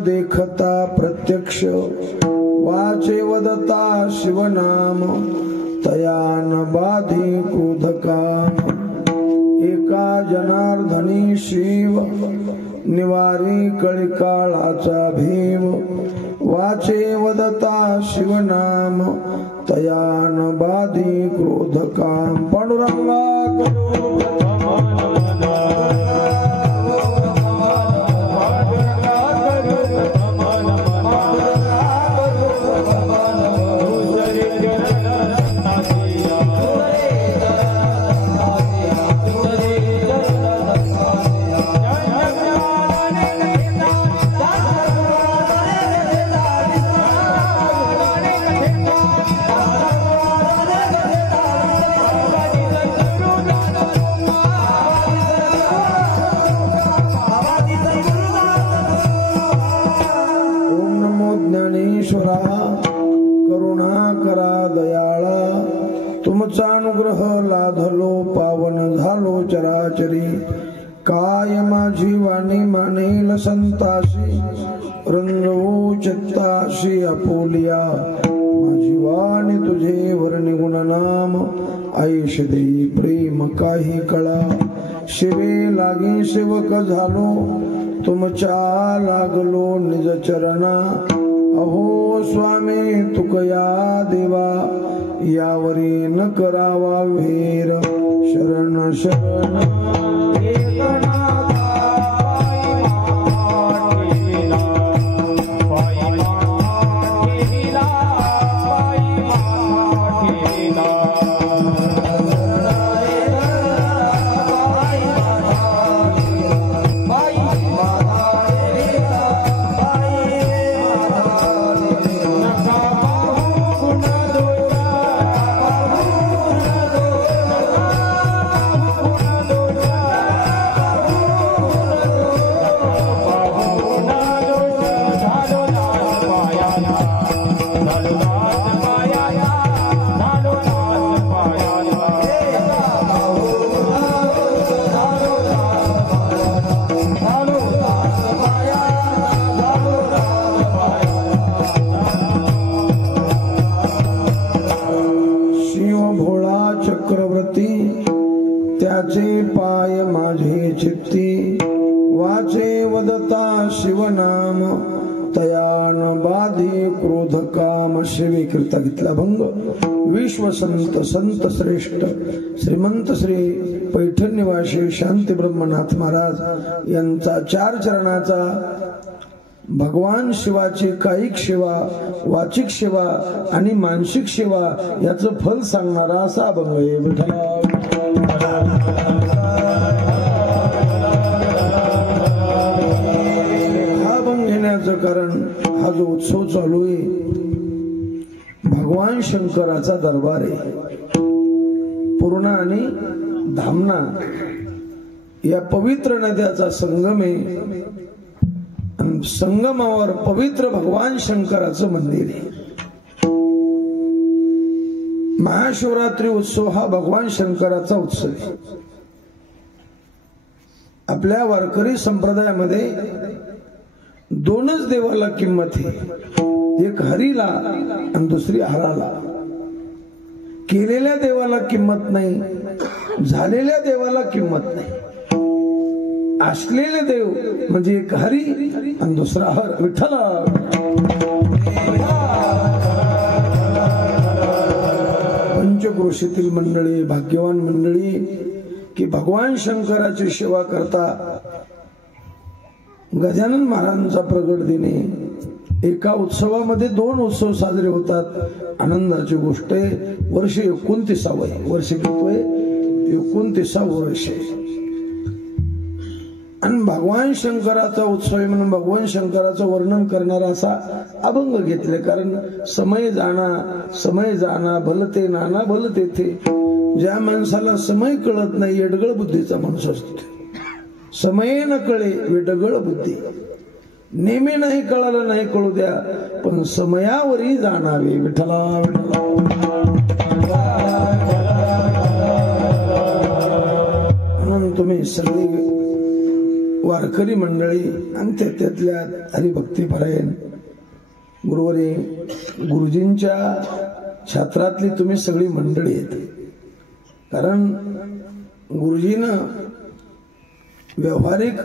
देखता प्रत्यक्ष वाचे वदता शिवनाम तया न बाधी क्रोध काम एका जनार्दनी शिव निवारी कळिकाळाचा भीम वाचे वदता शिवनाम तया न बाधी क्रोध काम पांडुरंगा अनुग्रह लाधलो पावन झालो चराचरी काय माझी वाणी मानेल संताशी रंगवू चित्ताशी आपोलिया माझी वाणी तुझे वर्णी गुणनाम आयुष देई प्रेम काही कळा शिवे लागे सेवक झालो तुमच्या लागलो निज चरणा अहो स्वामी तुकया देवा यावरी न करावा वेर शरण शरण त्याचे पाय माझे चित्ती वाचे वदता शिवनाम तयान बाधी क्रोध काम शिवे कीर्ता घेतला भंग विश्वसंत संत श्रेष्ठ श्रीमंत श्री पैठण निवासी शांती ब्रह्मनाथ महाराज यांचा चार चरणाचा भगवान शिवाची कायिक सेवा वाचिक सेवा आणि मानसिक सेवा याचं फल सांगणारा असा अभंग आहे विठ्ठला कारण हा जो उत्सव चालू आहे भगवान शंकराचा दरबार आहे पूर्णा आणि धामणा या पवित्र नद्याचा संगम आहे आणि संगमावर पवित्र भगवान शंकराचं मंदिर आहे महाशिवरात्री उत्सव हा भगवान शंकराचा उत्सव आहे आपल्या वारकरी संप्रदायामध्ये दोनच देवाला किंमत आहे, एक हरीला आणि दुसरी हराला. केलेल्या देवाला किंमत नाही, झालेल्या देवाला किंमत नाही. असलेले देव म्हणजे एक हरी आणि दुसरा हर विठ्ठल. पंचक्रोशीतील मंडळी भाग्यवान मंडळी की भगवान शंकराची सेवा करता. गजानन महाराजांचा प्रगट दिने एका उत्सवामध्ये 2 उत्सव साजरे होतात. आनंदाची गोष्ट आहे. वर्ष 29 वर्ष कितवं? 29 वर्ष. आणि भगवान शंकराचा उत्सव म्हणून भगवान शंकराचं वर्णन करणारा असा अभंग घेतले. कारण समय जाना भलते नाना भलते थे. ज्या माणसाला समय कळत नाही एडगळ बुद्धीचा माणूस असतो. समय न कळे वेडगळ बुद्धी. नेहमी नाही कळालं नाही कळू द्या, पण समयावरही जाणावे. विठ्ठला विठ्ठला. म्हणून तुम्ही सगळी वारकरी मंडळी आणि त्यातल्या हरिभक्तीपरायण गुरुवरी गुरुजींच्या छात्रातली तुम्ही सगळी मंडळी आहेत. कारण गुरुजीनं व्यावहारिक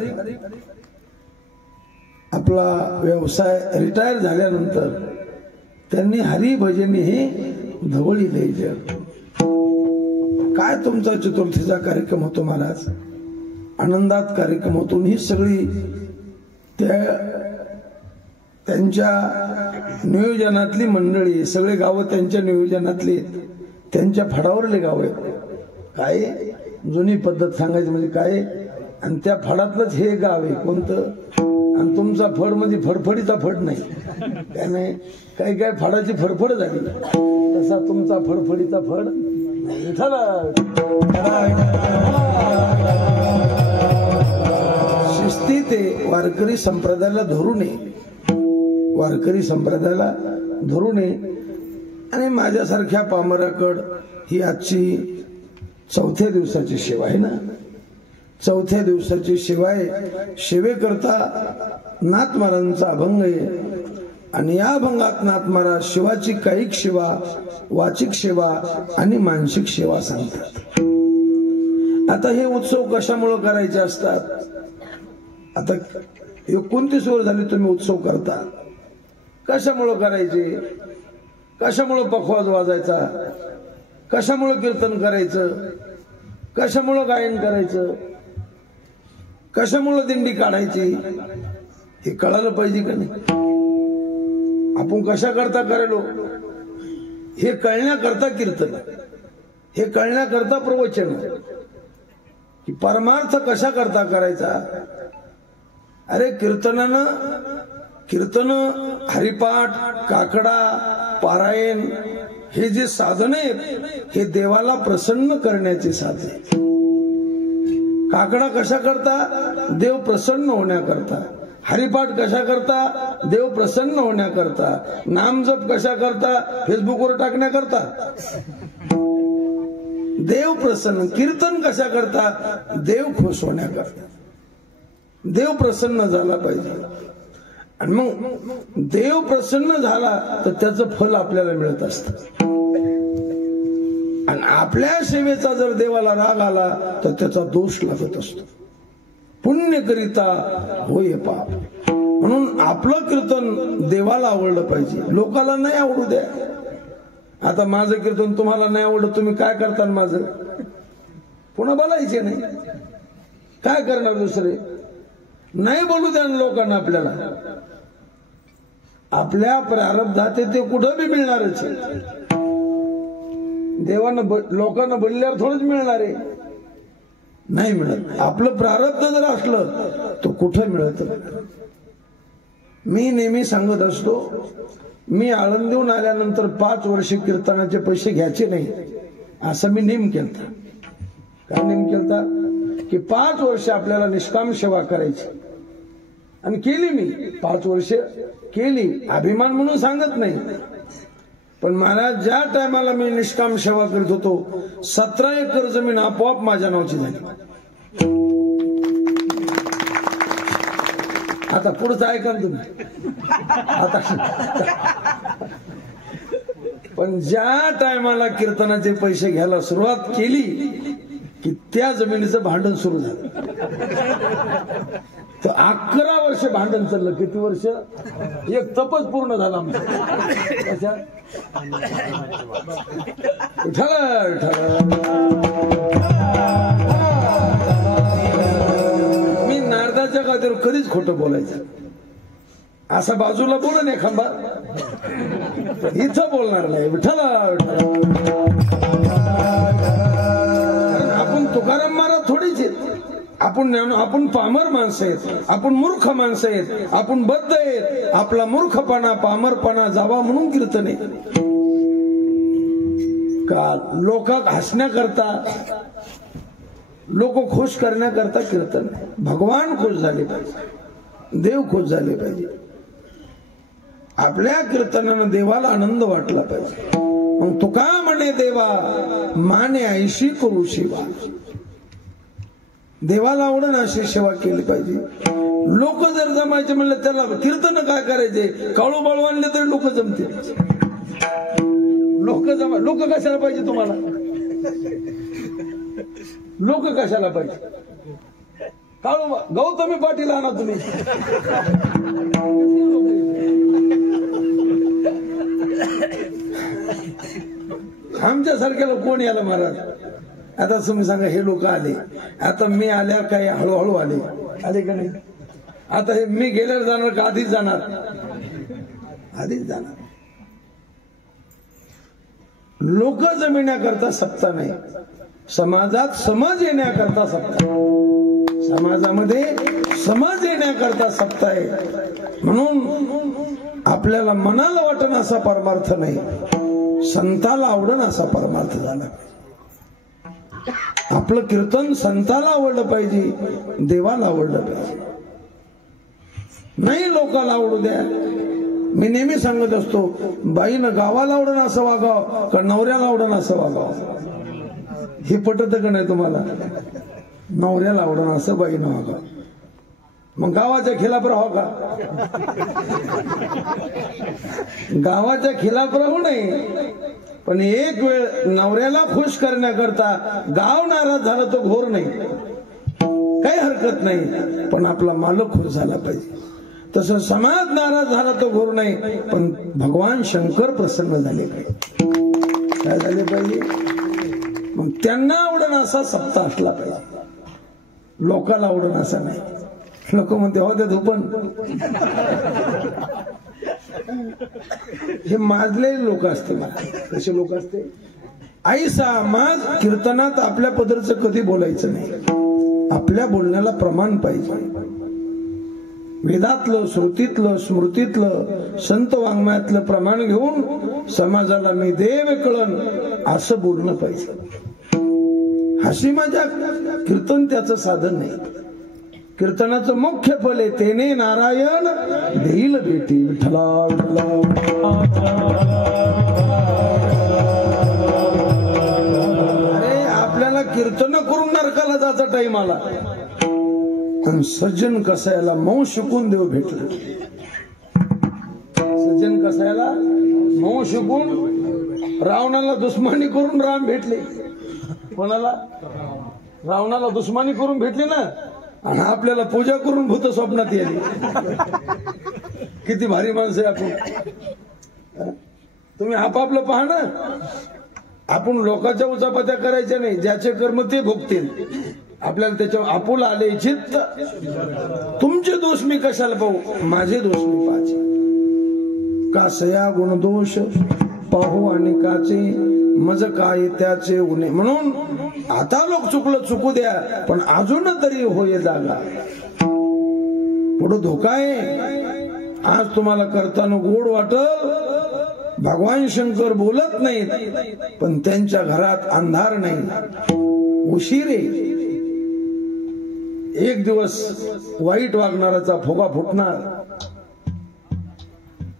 आपला व्यवसाय रिटायर झाल्यानंतर त्यांनी हरिभजनी हे धवळी द्यायचे. काय तुमचा चतुर्थीचा कार्यक्रम होतो महाराज, आनंदात कार्यक्रम होतो. ही सगळी त्यांच्या नियोजनातली मंडळी, सगळे गाव त्यांच्या नियोजनातली, त्यांच्या फडावरले गाव आहेत. काय जुनी पद्धत सांगायची म्हणजे काय, आणि त्या फडातलंच हे गाव आहे कोणतं. आणि तुमचा फड म्हणजे फडफडीचा फड नाही, त्याने काही काय फडाची फडफड झाली, तसा तुमचा फडफडीचा फड शिस्ती ते वारकरी संप्रदायाला धरून ये, वारकरी संप्रदायाला धरून ये. आणि माझ्यासारख्या पामराकड ही आजची 4थ्या दिवसाची सेवा आहे ना. 4थ्या दिवसाची सेवा आहे. सेवेकरता नाथ महाराजांचा अभंग आहे. आणि या अभंगात नाथ महाराज शिवाची कायिक सेवा, वाचिक सेवा आणि मानसिक सेवा सांगतात. आता हे उत्सव कशामुळे करायचे असतात? आता 29 वर्ष झाली तुम्ही उत्सव करता. कशामुळे करायचे? कशामुळे पखवाज वाजायचा? कशामुळे कीर्तन करायचं? कशामुळे गायन करायचं? कशामुळे दिंडी काढायची? हे कळायला पाहिजे का नाही? आपण कशा करता करायलो हे कळण्याकरता कीर्तन, हे कळण्याकरता प्रवचन, की परमार्थ कशा करता करायचा. अरे कीर्तन हरिपाठ, काकडा, पारायण हे जे साधन आहेत हे देवाला प्रसन्न करण्याचे साधन. काकडा कशा करता? देव प्रसन्न होण्याकरता. हरिपाठ कशा करता? देव प्रसन्न होण्याकरता. नामजप कशा करता? फेसबुकवर टाकण्याकरता. देव प्रसन्न. कीर्तन कशा करता? देव खुश होण्याकरता. देव प्रसन्न झाला पाहिजे. आणि मग देव प्रसन्न झाला तर त्याचं फल आपल्याला मिळत असतं. आणि आपल्या सेवेचा जर देवाला राग आला तर त्याचा दोष लागत असतो. पुण्य करिता होय पाप. म्हणून आपलं कीर्तन देवाला आवडलं पाहिजे, लोकाला नाही आवडू द्या. आता माझं कीर्तन तुम्हाला नाही आवडलं, तुम्ही काय करता? माझं पुन्हा बोलायचे नाही. काय करणार दुसरे? नाही बोलू द्या लोकांना. आपल्याला आपल्या प्रारब्धात ते कुठं बी मिळणारच आहे. देवानं लोकांना बोलल्यावर थोडंच मिळणार आहे? नाही मिळत. आपलं प्रारब्ध जर असलं तर कुठं मिळत. मी नेहमी सांगत असतो, मी आळंदीहून आल्यानंतर 5 वर्ष कीर्तनाचे पैसे घ्यायचे नाही असं मी नेम केलता. काय नेम केलता? की 5 वर्ष आपल्याला निष्काम सेवा करायची. आणि केली मी 5 वर्ष केली. अभिमान म्हणून सांगत नाही, पण महाराज ज्या टायमाला मी निष्काम सेवा करीत होतो 17 एकर जमीन आपोआप माझ्या नावाची झाली. आता पुढचं ऐका ना तुम्ही आता. पण ज्या टायमाला कीर्तनाचे पैसे घ्यायला सुरुवात केली की त्या जमिनीचं भांडण सुरू झालं. तर 11 वर्ष भांडण चाललं. किती वर्ष? एक तपच पूर्ण झाला आमचं. मी नारदाच्या खात्यावर कधीच खोटं बोलायचं. असा बाजूला बोल नाही खांबा, इथं बोलणार नाही. विठ्ठला आपण तुकाराम महाराज थोडीच आहेत. आपण पामर माणसं आहेत, आपण मूर्ख माणसं आहेत, आपण बद्ध आहेत. आपला मूर्खपणा पामरपणा जावा म्हणून कीर्तन आहे का? लोकांना हसण्याकरता, लोक खुश करण्याकरता कीर्तन. भगवान खुश झाले पाहिजे, देव खुश झाले पाहिजे. आपल्या कीर्तनानं देवाला आनंद वाटला पाहिजे. मग तुका म्हणे देवा माने ऐशी करू शिवा. देवाला आवडून अशी सेवा केली पाहिजे. लोक जर जमायचे म्हणलं त्याला कीर्तन काय करायचे? काळू बाळू आणले तरी लोक जमते. लोक कशाला पाहिजे तुम्हाला? लोक कशाला पाहिजे? काळू गौतमी पाटील आणा तुम्ही. आमच्या सारख्याला कोण याला महाराज? आता तुम्ही सांगा, हे लोक आले, आता मी आल्या काही हळूहळू आले का नाही? आता हे मी गेल्यावर जाणार का आधीच जाणार? आधीच जाणार. लोक जमिण्याकरता सत्ता नाही, समाजात समज येण्याकरता सत्ता. समाजामध्ये समज येण्याकरता सत्ता आहे. म्हणून आपल्याला मनाला वाटण असा परमार्थ नाही, संताला आवडण असा परमार्थ झाला. आपलं कीर्तन संताला आवडलं पाहिजे, देवाला आवडलं पाहिजे. नाही लोकाला आवडू द्या. मी नेहमी सांगत असतो, बाईनं गावाला आवडण असं वागावं का नवऱ्याला आवडण असं वागावं? हे पटत का नाही तुम्हाला? नवऱ्याला आवडण असं बाईनं वागावं. मग गावाच्या खिलाफ राहावं का? गावाच्या खिलाफ राहू नये. पण एक वेळ नवऱ्याला खुश करण्याकरता गाव नाराज झाला तो घोर नाही, काही हरकत नाही. पण आपला मालक खुश झाला पाहिजे. तसं समाज नाराज झाला तो घोर नाही, पण भगवान शंकर प्रसन्न झाले पाहिजे. काय झाले पाहिजे? मग त्यांना आवडण असा सत्ता असला पाहिजे, लोकाला आवडण असा नाही. लोक म्हणते हो ते धुपण, हे माजलेले लोक असते. कसे लोक असते? ऐसा माज कीर्तनात आपल्या पदरचं कधी बोलायचं नाही. आपल्या बोलण्याला प्रमाण पाहिजे. वेदातलं, श्रुतीतलं, स्मृतीतलं, संत वाङ्मयातलं प्रमाण घेऊन समाजाला मी देव कळन असं बोलणं पाहिजे. हसी मजाक कीर्तन त्याचं साधन नाही. कीर्तनाचं मुख्य फल आहे तेने नारायण देईल भेटी. विठ्ठला अरे आपल्याला कीर्तन करून नरकाला जायचा टाइम आला. पण सज्जन कसायला मऊ शिकून देव भेटलं. सज्जन कसायला मऊ शिकून रावणाला दुश्मनी करून राम भेटले. कोणाला? रावणाला दुश्मनी करून भेटली ना, आणि आपल्याला पूजा करून भूत स्वप्नात येईल. किती भारी माणसं आहे आपण. तुम्ही आपापलं पहा ना. आपण लोकांच्या उचापत्या करायच्या नाही. ज्याचे कर्म ते भोगतील. आपल्याला त्याच्यावर आपुला आले चित्त. तुमचे दोष मी कशाला पाहू? माझे दोष मी पाहायचे. का सया गुण दोष पाहू आणि काचे मज काय त्याचे उणे. म्हणून आता लोक चुकलं चुकू द्या, पण अजून तरी होय जागा. पुढे धोका आहे. आज तुम्हाला करताना गोड वाटल, भगवान शंकर बोलत नाहीत, पण त्यांच्या घरात अंधार नाही, उशीर आहे. एक दिवस वाईट वागणाराचा फुगा फुटणार.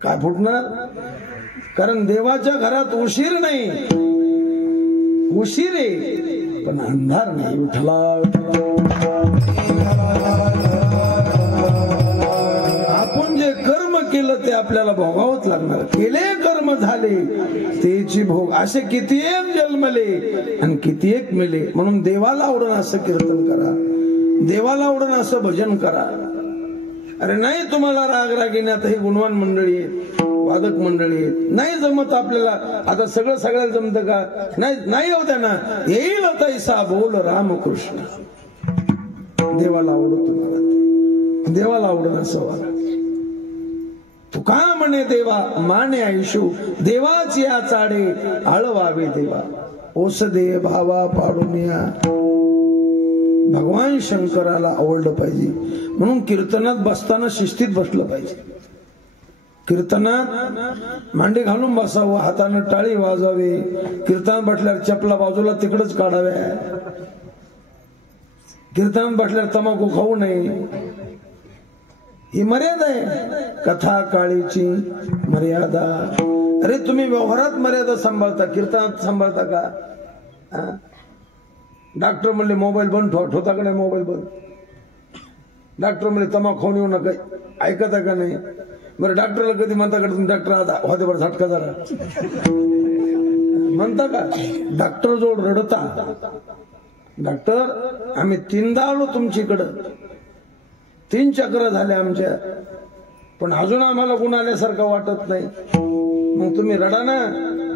काय फुटणार? कारण देवाच्या घरात उशीर नाही, उशीर आहे पण अंधार नाही. विठ्ठला केलं ते आपल्याला भोगावंच लागणार. केले कर्म झाले तेची भोग. असे कितीएक जन्मले आणि कितीएक मेले. म्हणून देवाला आवडून असं कीर्तन करा, देवाला आवडून असं भजन करा. अरे नाही तुम्हाला रागरागिण्यात ही गुणवान मंडळी आहेत, वादक मंडळी आहेत, नाही जमत आपल्याला. आता सगळ्याला जमतं का? नाही होत्या ना. येईल तैसा बोल रामकृष्ण. देवाला आवडत तुम्हाला, देवाला आवडत असं वागा. तुका म्हणे देवा माने आयुष्यू, देवाची या चाडे आळवावे देवा. ओस दे भावा पाडून या. भगवान शंकराला आवडलं पाहिजे. म्हणून कीर्तनात बसताना शिस्तीत बसलं पाहिजे. कीर्तनात मांडी घालून बसावं, हाताने टाळी वाजावे. कीर्तनात बसल्यावर चपला बाजूला तिकडच काढाव्या. कीर्तनात बसल्यावर तंबाखू खाऊ नये. ही मर्यादा आहे, कथा काळीची मर्यादा. अरे तुम्ही व्यवहारात मर्यादा सांभाळता, कीर्तनात सांभाळता का? डॉक्टर म्हणले मोबाईल बंद ठेवा, ठेवता का नाही मोबाईल बंद? डॉक्टर म्हणले तंबाखू खाऊन येऊ नका, ऐकता का नाही? बरं डॉक्टरला कधी म्हणता का तुम्ही डॉक्टर होते बरं झटका जरा म्हणता का? डॉक्टर जोड रडता, डॉक्टर आम्ही 3दा आलो तुमच्याकडं, 3 चक्र झाले आमच्या, पण अजून आम्हाला गुण आल्यासारखं वाटत नाही. मग तुम्ही रडा ना.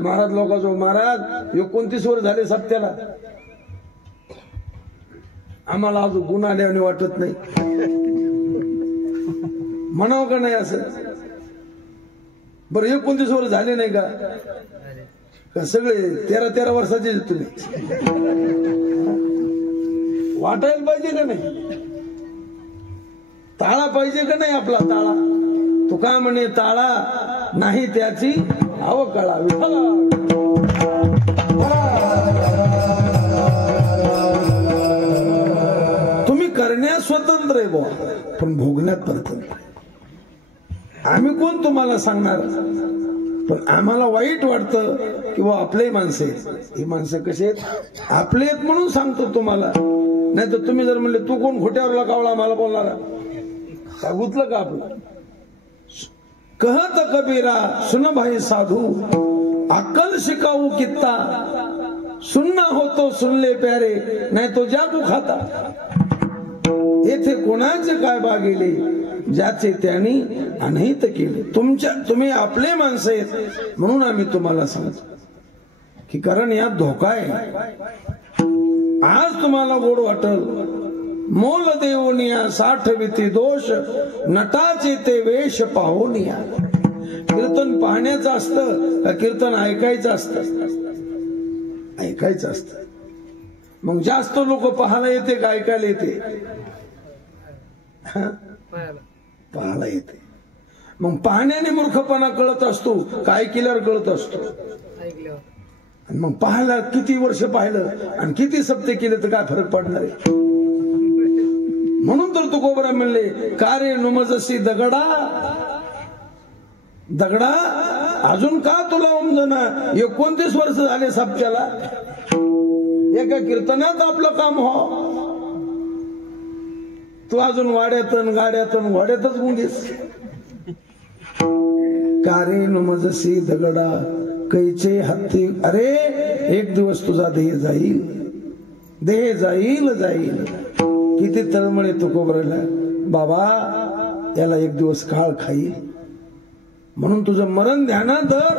महाराज लोकांजवळ, महाराज 29 वर्ष झाले सत्याला, आम्हाला अजून गुण आल्याने वाटत नाही. म्हणावं का नाही असं? बरं 29 वर्ष झाले नाही का? सगळे 13 वर्षाचे तुम्ही. वाटायला पाहिजे का नाही? ताळा पाहिजे का नाही आपला ताळा? तुका म्हणे ताळा नाही त्याची अवकळा. तुम्ही करण्यास स्वतंत्र आहे बुवा, पण भोगण्यात परतंत्र. आम्ही कोण तुम्हाला सांगणार? पण आम्हाला वाईट वाटतं की बुवा आपले माणसे, ही माणसं कशी आहेत आपले आहेत म्हणून सांगतो तुम्हाला. नाही तर तुम्ही जर म्हणले तू कोण खोट्यावरला कावळा मला बोलणारा, सांगितलं का आपलं? कहत कबीरा सुन भाई साधू, अक्कल शिकाऊ कित्ता, सुनना हो तो सुनले प्यारे, नाही तो जागू खाता. येथे कोणाचे काय बागेले, ज्याचे त्यांनी अनहित केले. तुम्ही आपले माणसं आहेत म्हणून आम्ही तुम्हाला सांगतो की कारण यात धोका आहे. आज तुम्हाला गोड वाटल, मोल देऊनिया साठविती दोष, नटाचे ते वेश पाहुनिया. कीर्तन पाहण्याचं असतं का कीर्तन ऐकायचं असतं? ऐकायचं असतं. मग जास्त लोक पाहायला येते का ऐकायला येते? पाहायला येते. मग पाहण्याने मूर्खपणा कळत असतो का ऐकल्यावर कळत असतो? मग पाहायला किती वर्ष पाहिलं आणि किती सप्ते केले तर काय फरक पडणार आहे? म्हणून तर तुकोबरा म्हणले, कार्य नुमजसी दगडा, दगडा अजून का तुला उमजना? 29 वर्ष झाले सप्त्याला, एका कीर्तनात आपलं काम हो. तू अजून वाड्यातन गाड्यातन घोड्यातच गुंगीस. कार्य नुमजसी दगडा कैचे हत्ती. अरे एक दिवस तुझा देह जाईल, देह जाईल जाईल. किती तळमळे तुकोबराला, बाबा याला एक दिवस काळ खाईल. म्हणून तुझं मरण ध्यानात धर.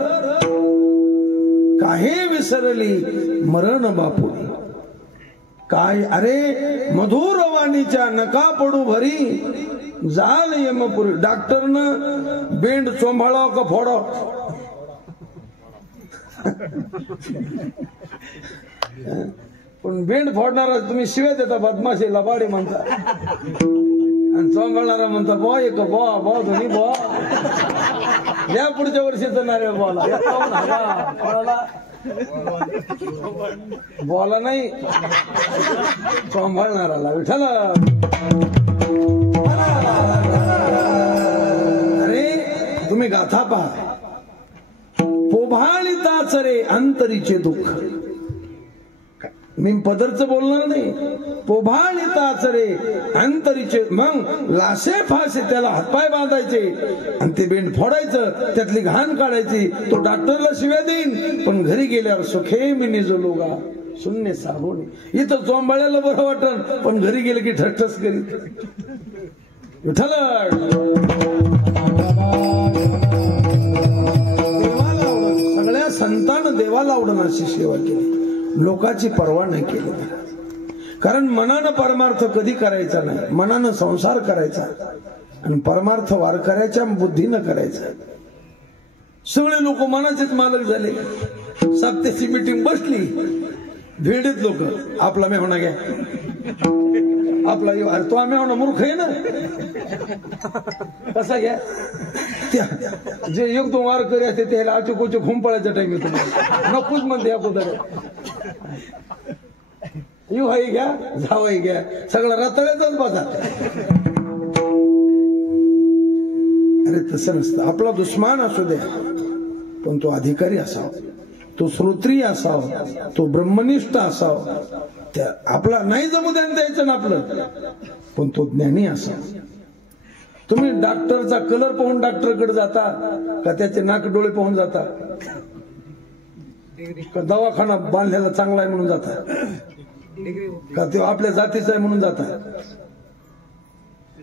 काहे विसरली मरण बापुरी काय. अरे मधुर वाणीच्या नका पडू भरी, जाल यमपुरी. डॉक्टरनं बेंड चोंभाळाव का फोडाव? पण बेंड फोडणारा तुम्ही शिव्या देता, बदमाशी लबाडी म्हणता, आणि चोंभाळणारा म्हणता बॉ एक बॉ बॉ दोन्ही बॉ. या पुढच्या वर्षीच नारे बॉला बॉला नाही, चोंभाळणाराला विठ्ठल. अरे तुम्ही गाथा पहा. पोभाळीताच रे अंतरीचे दुःख. मी पदरचं बोलणार नाही. पोभाळिताच रे अंतरीचे, मग लाशे फासे त्याला हातपाय बांधायचे आणि ते बेंड फोडायचं, त्यातली घाण काढायची. तो डॉक्टरला शिव्या देईन, पण घरी गेल्यावर सुखे मी निजलोगा शून्य साबून. इथं चोंबाळ्याला बरं वाटन, पण घरी गेलं की ठसठस करीत. विठ्ठल सगळ्या संतांना देवाला आवडून अशी सेवा केली, लोकांची पर्वा नाही केली. कारण मनानं परमार्थ कधी करायचा नाही, मनानं संसार करायचा आणि परमार्थ वारकऱ्याच्या बुद्धीनं करायचा. सगळे लोक मनाचेच मालक झाले. सप्त्याची मीटिंग बसली, भेडीत लोक आपला मेहणा घ्या, आपला तो आम्ही मेहणा मूर्ख आहे ना, कसा घ्या. जे एक दोन वारकरी असते त्याला अचूकोचे खुंपाळायचा टाइम येतो, नकोच म्हणते अगोदर. यू हाई घ्या, जावाई घ्या, सगळं रताळ्याचाच बसा. अरे तसं नसतं. आपला दुश्मन असू द्या, पण तो अधिकारी असावा, तो श्रोत्रिय असावा, तो ब्रह्मनिष्ठ असावा. त्या आपला नाही जमू द्या द्यायचं ना आपलं, पण तो ज्ञानी असावा. तुम्ही डॉक्टरचा कलर पाहून डॉक्टरकडे जाता का त्याचे नाक डोळे पाहून जाता का दवाखाना बांधलेला चांगला आहे म्हणून जाता का तो आपल्या जातीचा आहे म्हणून जाता.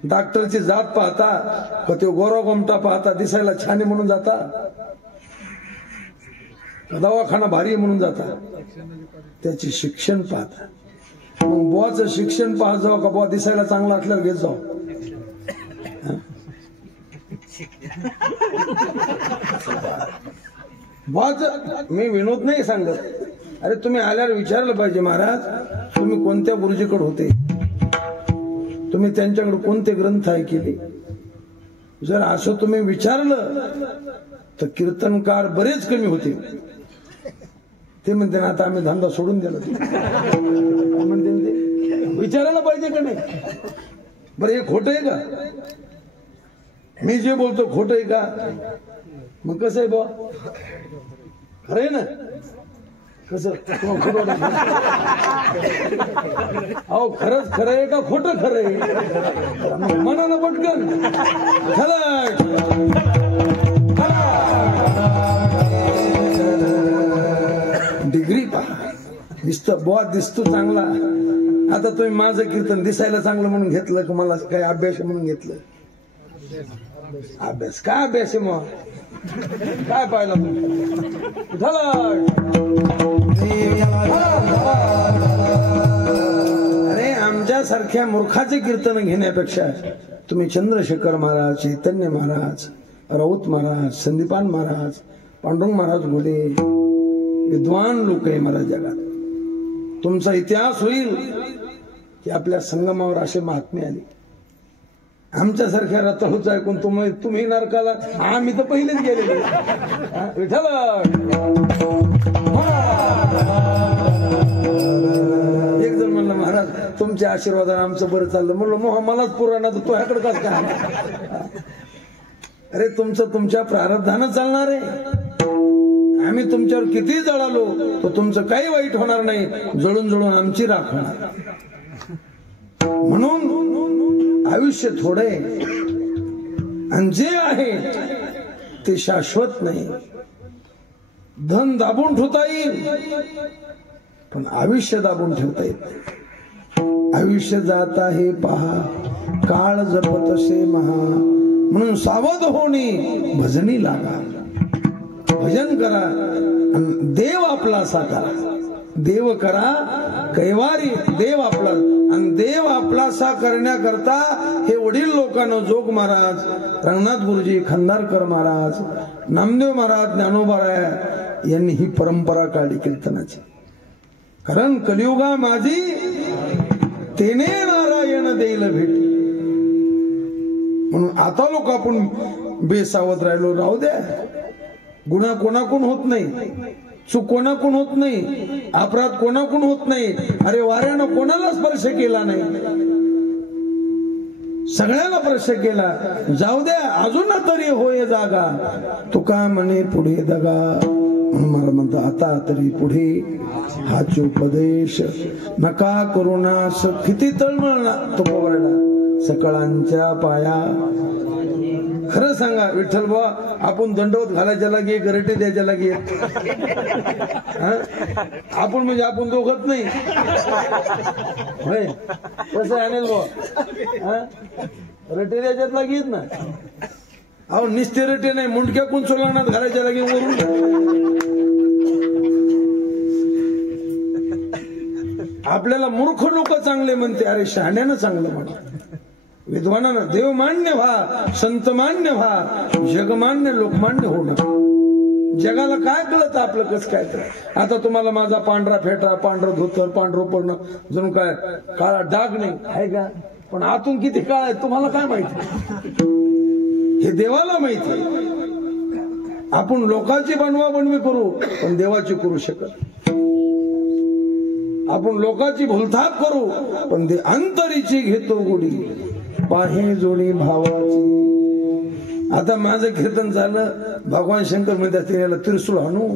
डॉक्टरची जात पाहता का तो गोरा गोमटा पाहता दिसायला छान आहे म्हणून जाता, दवाखाना भारी आहे म्हणून जाता. त्याचे शिक्षण पाहता. मग बुवाचं शिक्षण पाहत जाऊ का बुवा दिसायला चांगला असल्यावर घेत जाऊ. बुवाच मी विनोद नाही सांगत. अरे तुम्ही आल्यावर विचारलं पाहिजे, महाराज तुम्ही कोणत्या गुरुजीकडे होते, तुम्ही त्यांच्याकडे कोणते ग्रंथ ऐकले. जर असं तुम्ही विचारलं तर कीर्तनकार बरेच कमी होते. ते म्हणते ना आता आम्ही धंदा सोडून दिला. म्हणते विचारायला पाहिजे का नाही. बरं हे खोटं आहे का, मी जे बोलतो खोटं आहे का. मग कसं आहे बुवा, खरं आहे ना. कसं अहो खरंच खरं आहे का खोटं खरं आहे. मनानं पटकन डिग्री पहा, दिसतं बुवा दिसतो चांगला. आता तुम्ही माझं कीर्तन दिसायला चांगलं म्हणून घेतलं का मला काय अभ्यास म्हणून घेतलं. अभ्यास काय अभ्यास आहे मग, काय पाहिला अरे आमच्या सारख्या मूर्खाचे कीर्तन घेण्यापेक्षा तुम्ही चंद्रशेखर महाराज, चैतन्य महाराज, राऊत महाराज, संदीपान महाराज, पांडुरंग महाराज घोडे विद्वान लोक आहे महाराज जगात. तुमचा इतिहास होईल की आपल्या संगमावर असे महात्मे आले. आमच्यासारख्या रताळूच ऐकून तुम्ही नरकाला, आम्ही तर पहिलेच गेलेले. विठ्ठल एक जण म्हणलं महाराज तुमच्या आशीर्वादाने आमचं बरं चाललं. म्हणलं मोह मलाच पुराणा तर तो ह्याकडे कसं काय. अरे तुमचं तुमच्या प्रारब्धानं चालणार आहे. आम्ही तुमच्यावर किती जळालो तर तुमचं काही वाईट होणार नाही, जळून जळून आमची राख होणार. म्हणून आयुष्य थोडे आणि जे आहे ते शाश्वत नाही. धन दाबून ठेवता येईल पण आयुष्य दाबून ठेवता येईल. आयुष्य जात आहे पहा, काळ जपतसे महा. म्हणून सावध होणे भजनी लागा. भजन करा आणि देव आपला साकार. देव करा कैवारी देव आपला, आणि देव आपलासा करण्याकरता हे वडील लोकांना जोग महाराज, रंगनाथ गुरुजी, खंदारकर महाराज, नामदेव महाराज, ज्ञानोबा यांनी ही परंपरा काढली कीर्तनाची. कारण कलियुगा माझी तेने नारायण देईल भेटी. म्हणून आता लोक आपण बेसावध राहिलो. राहू द्या, गुन्हा कोणाकडून होत नाही, चूक कोणाकडून होत नाही, अपराध कोणाकडून होत नाही. अरे वाऱ्यानं कोणाला स्पर्श केला नाही, सगळ्याला स्पर्श केला. जाऊ द्या, अजून तरी होय जागा, तुका म्हणे पुढे दगा. म्हणून मला म्हणता आता तरी पुढे हाच उपदेश नका करुणास. किती तळमळला तो पोवरला सकळांच्या पाया. खरं सांगा विठ्ठल बुवा, आपण दंडवत घालायच्या लागे गरटे द्यायच्या लागे आपण म्हणजे आपण दोघत नाही कसं आहे बुवा, रटे द्यायच्यात लागेत ना. अहो निस्ते रटे नाही, मुंडक्या कुंचोलानात घालायच्या लागे वरून. आपल्याला मूर्ख लोक चांगले म्हणते, अरे शहाण्यानं चांगलं म्हणते. विद्वानानं देवमान्य व्हा, संतमान्य व्हा, जगमान्य लोकमान्य होणं. जगाला काय कळत आपलं कसं काय तर. आता तुम्हाला माझा पांढरा फेटा, पांढरं धोतर, पांढरं पडणं जणू काय काळा डाग नाही आहे का, पण आतून किती काळ आहे तुम्हाला काय माहिती, हे देवाला माहिती. आपण लोकांची बनवा बनवी करू पण देवाची करू शकत. आपण लोकांची भुलथाप करू पण ते अंतरीची घेतो गुढी, पाहे जोडी भावाची. आता माझं कीर्तन झालं, भगवान शंकर म्हणतात याला त्रिशूळ आणू,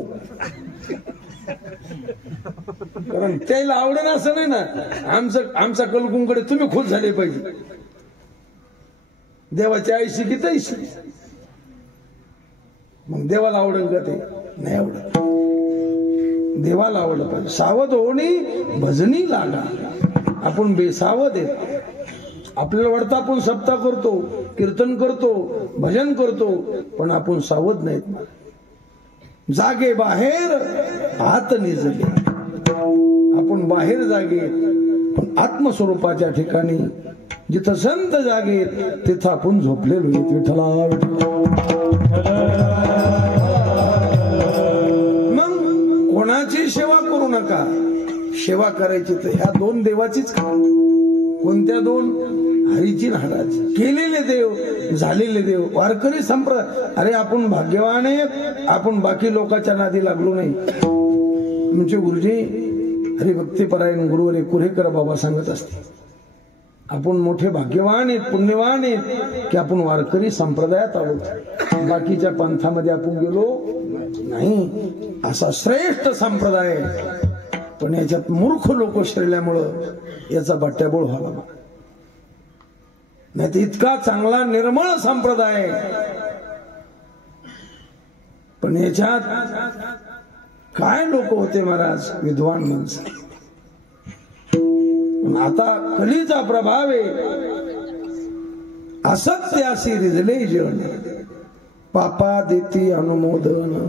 कारण त्याला आवडेल असं नाही ना. आमचा कलकुंकडे तुम्ही खुश झाले पाहिजे. देवाची आईशी की तैशी, मग देवाला आवडेल का ते नाही आवडत. देवाला आवडलं पाहिजे. सावध होणी भजनी लागा. आपण बेसावध आहे. आपल्याला वाटतं आपण सप्ताह करतो, कीर्तन करतो, भजन करतो, पण आपण सावध नाहीत. जागे बाहेर आत निजले. आपण बाहेर जागे पण आत्मस्वरूपाच्या ठिकाणी जिथं संत जागे तिथं आपण झोपलेलो आहेत. विठ्ठला मग कोणाची सेवा करू नका. सेवा करायची तर ह्या दोन देवाचीच करा. कोणत्या दोन? हरीची नाडाची. केलेले देव, झालेले देव. वारकरी संप्रदाय. अरे आपण भाग्यवान आहेत, आपण बाकी लोकांच्या नादी लागलो नाही. आमचे गुरुजी हरिभक्तीपरायण गुरुवारी कुरेकर बाबा सांगत असते, आपण मोठे भाग्यवान आहेत, पुण्यवान आहेत की आपण वारकरी संप्रदायात आलो, बाकीच्या पंथामध्ये आपण गेलो नाही. असा श्रेष्ठ संप्रदाय, पण याच्यात मूर्ख लोक शिरल्यामुळं याचा बट्ट्याबोळ व्हावा. नाही तर इतका चांगला निर्मळ संप्रदाय, पण याच्यात काय लोक होते महाराज, विद्वान माणसं. आता कलीचा प्रभाव आहे. असत्यासी रिजले जन, पापा देती अनुमोदन,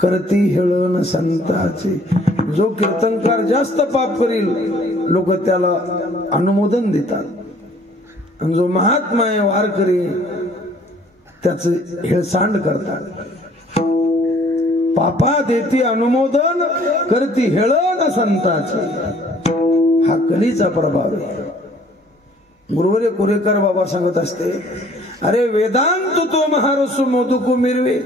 करती हेळन संताचे. जो कीर्तनकार जास्त पाप करील लोक त्याला अनुमोदन देतात, आणि जो महात्मा आहे वारकरी त्याच हेळसांड करतात. पापा देती अनुमोदन, करती हेळन संताचे. हा कलीचा प्रभाव आहे. गुरुवारी कुरेकर बाबा सांगत असते, अरे वेदांत तो महारसू मोदुकू मिरवे.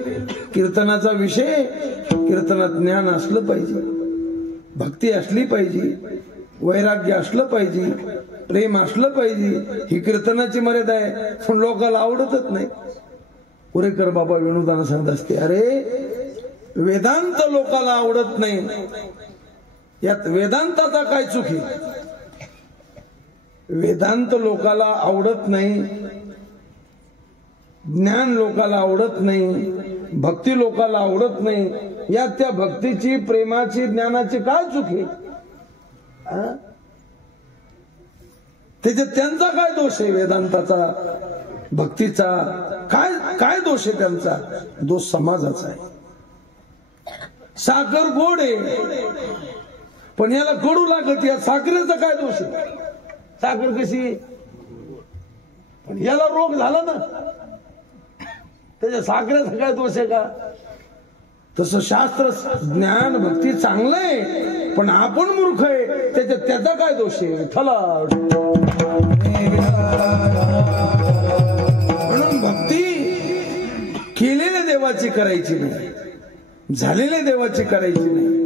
कीर्तनाचा विषय, कीर्तनात ज्ञान असलं पाहिजे, भक्ती असली पाहिजे, वैराग्य असलं पाहिजे, प्रेम असलं पाहिजे. ही कीर्तनाची मर्यादा आहे, पण लोकांना आवडतच नाही. कुरेकर बाबा विनोदानं सांगत असते, अरे वेदांत लोकांना आवडत नाही, यात वेदांताचा काय चूक आहे? वेदांत लोकाला आवडत नाही, ज्ञान लोकाला आवडत नाही, भक्ती लोकाला आवडत नाही, यात त्या भक्तीची, प्रेमाची, ज्ञानाची काय चूक आहे? त्याच्यात त्यांचा काय दोष आहे? वेदांताचा, भक्तीचा काय दोष आहे? त्यांचा दोष समाजाचा आहे. साखर गोड आहे पण याला कडू लागत, या साखरेचा काय दोष आहे? साखर कशी, पण याला रोग झाला ना, त्याच्या साखरेचा काय दोष आहे का? तसं शास्त्र, ज्ञान, भक्ती चांगलं आहे, पण आपण मूर्ख आहे, त्याचा काय दोष आहे? म्हणून भक्ती केलेल्या देवाची करायची नाही, झालेल्या देवाची करायची नाही.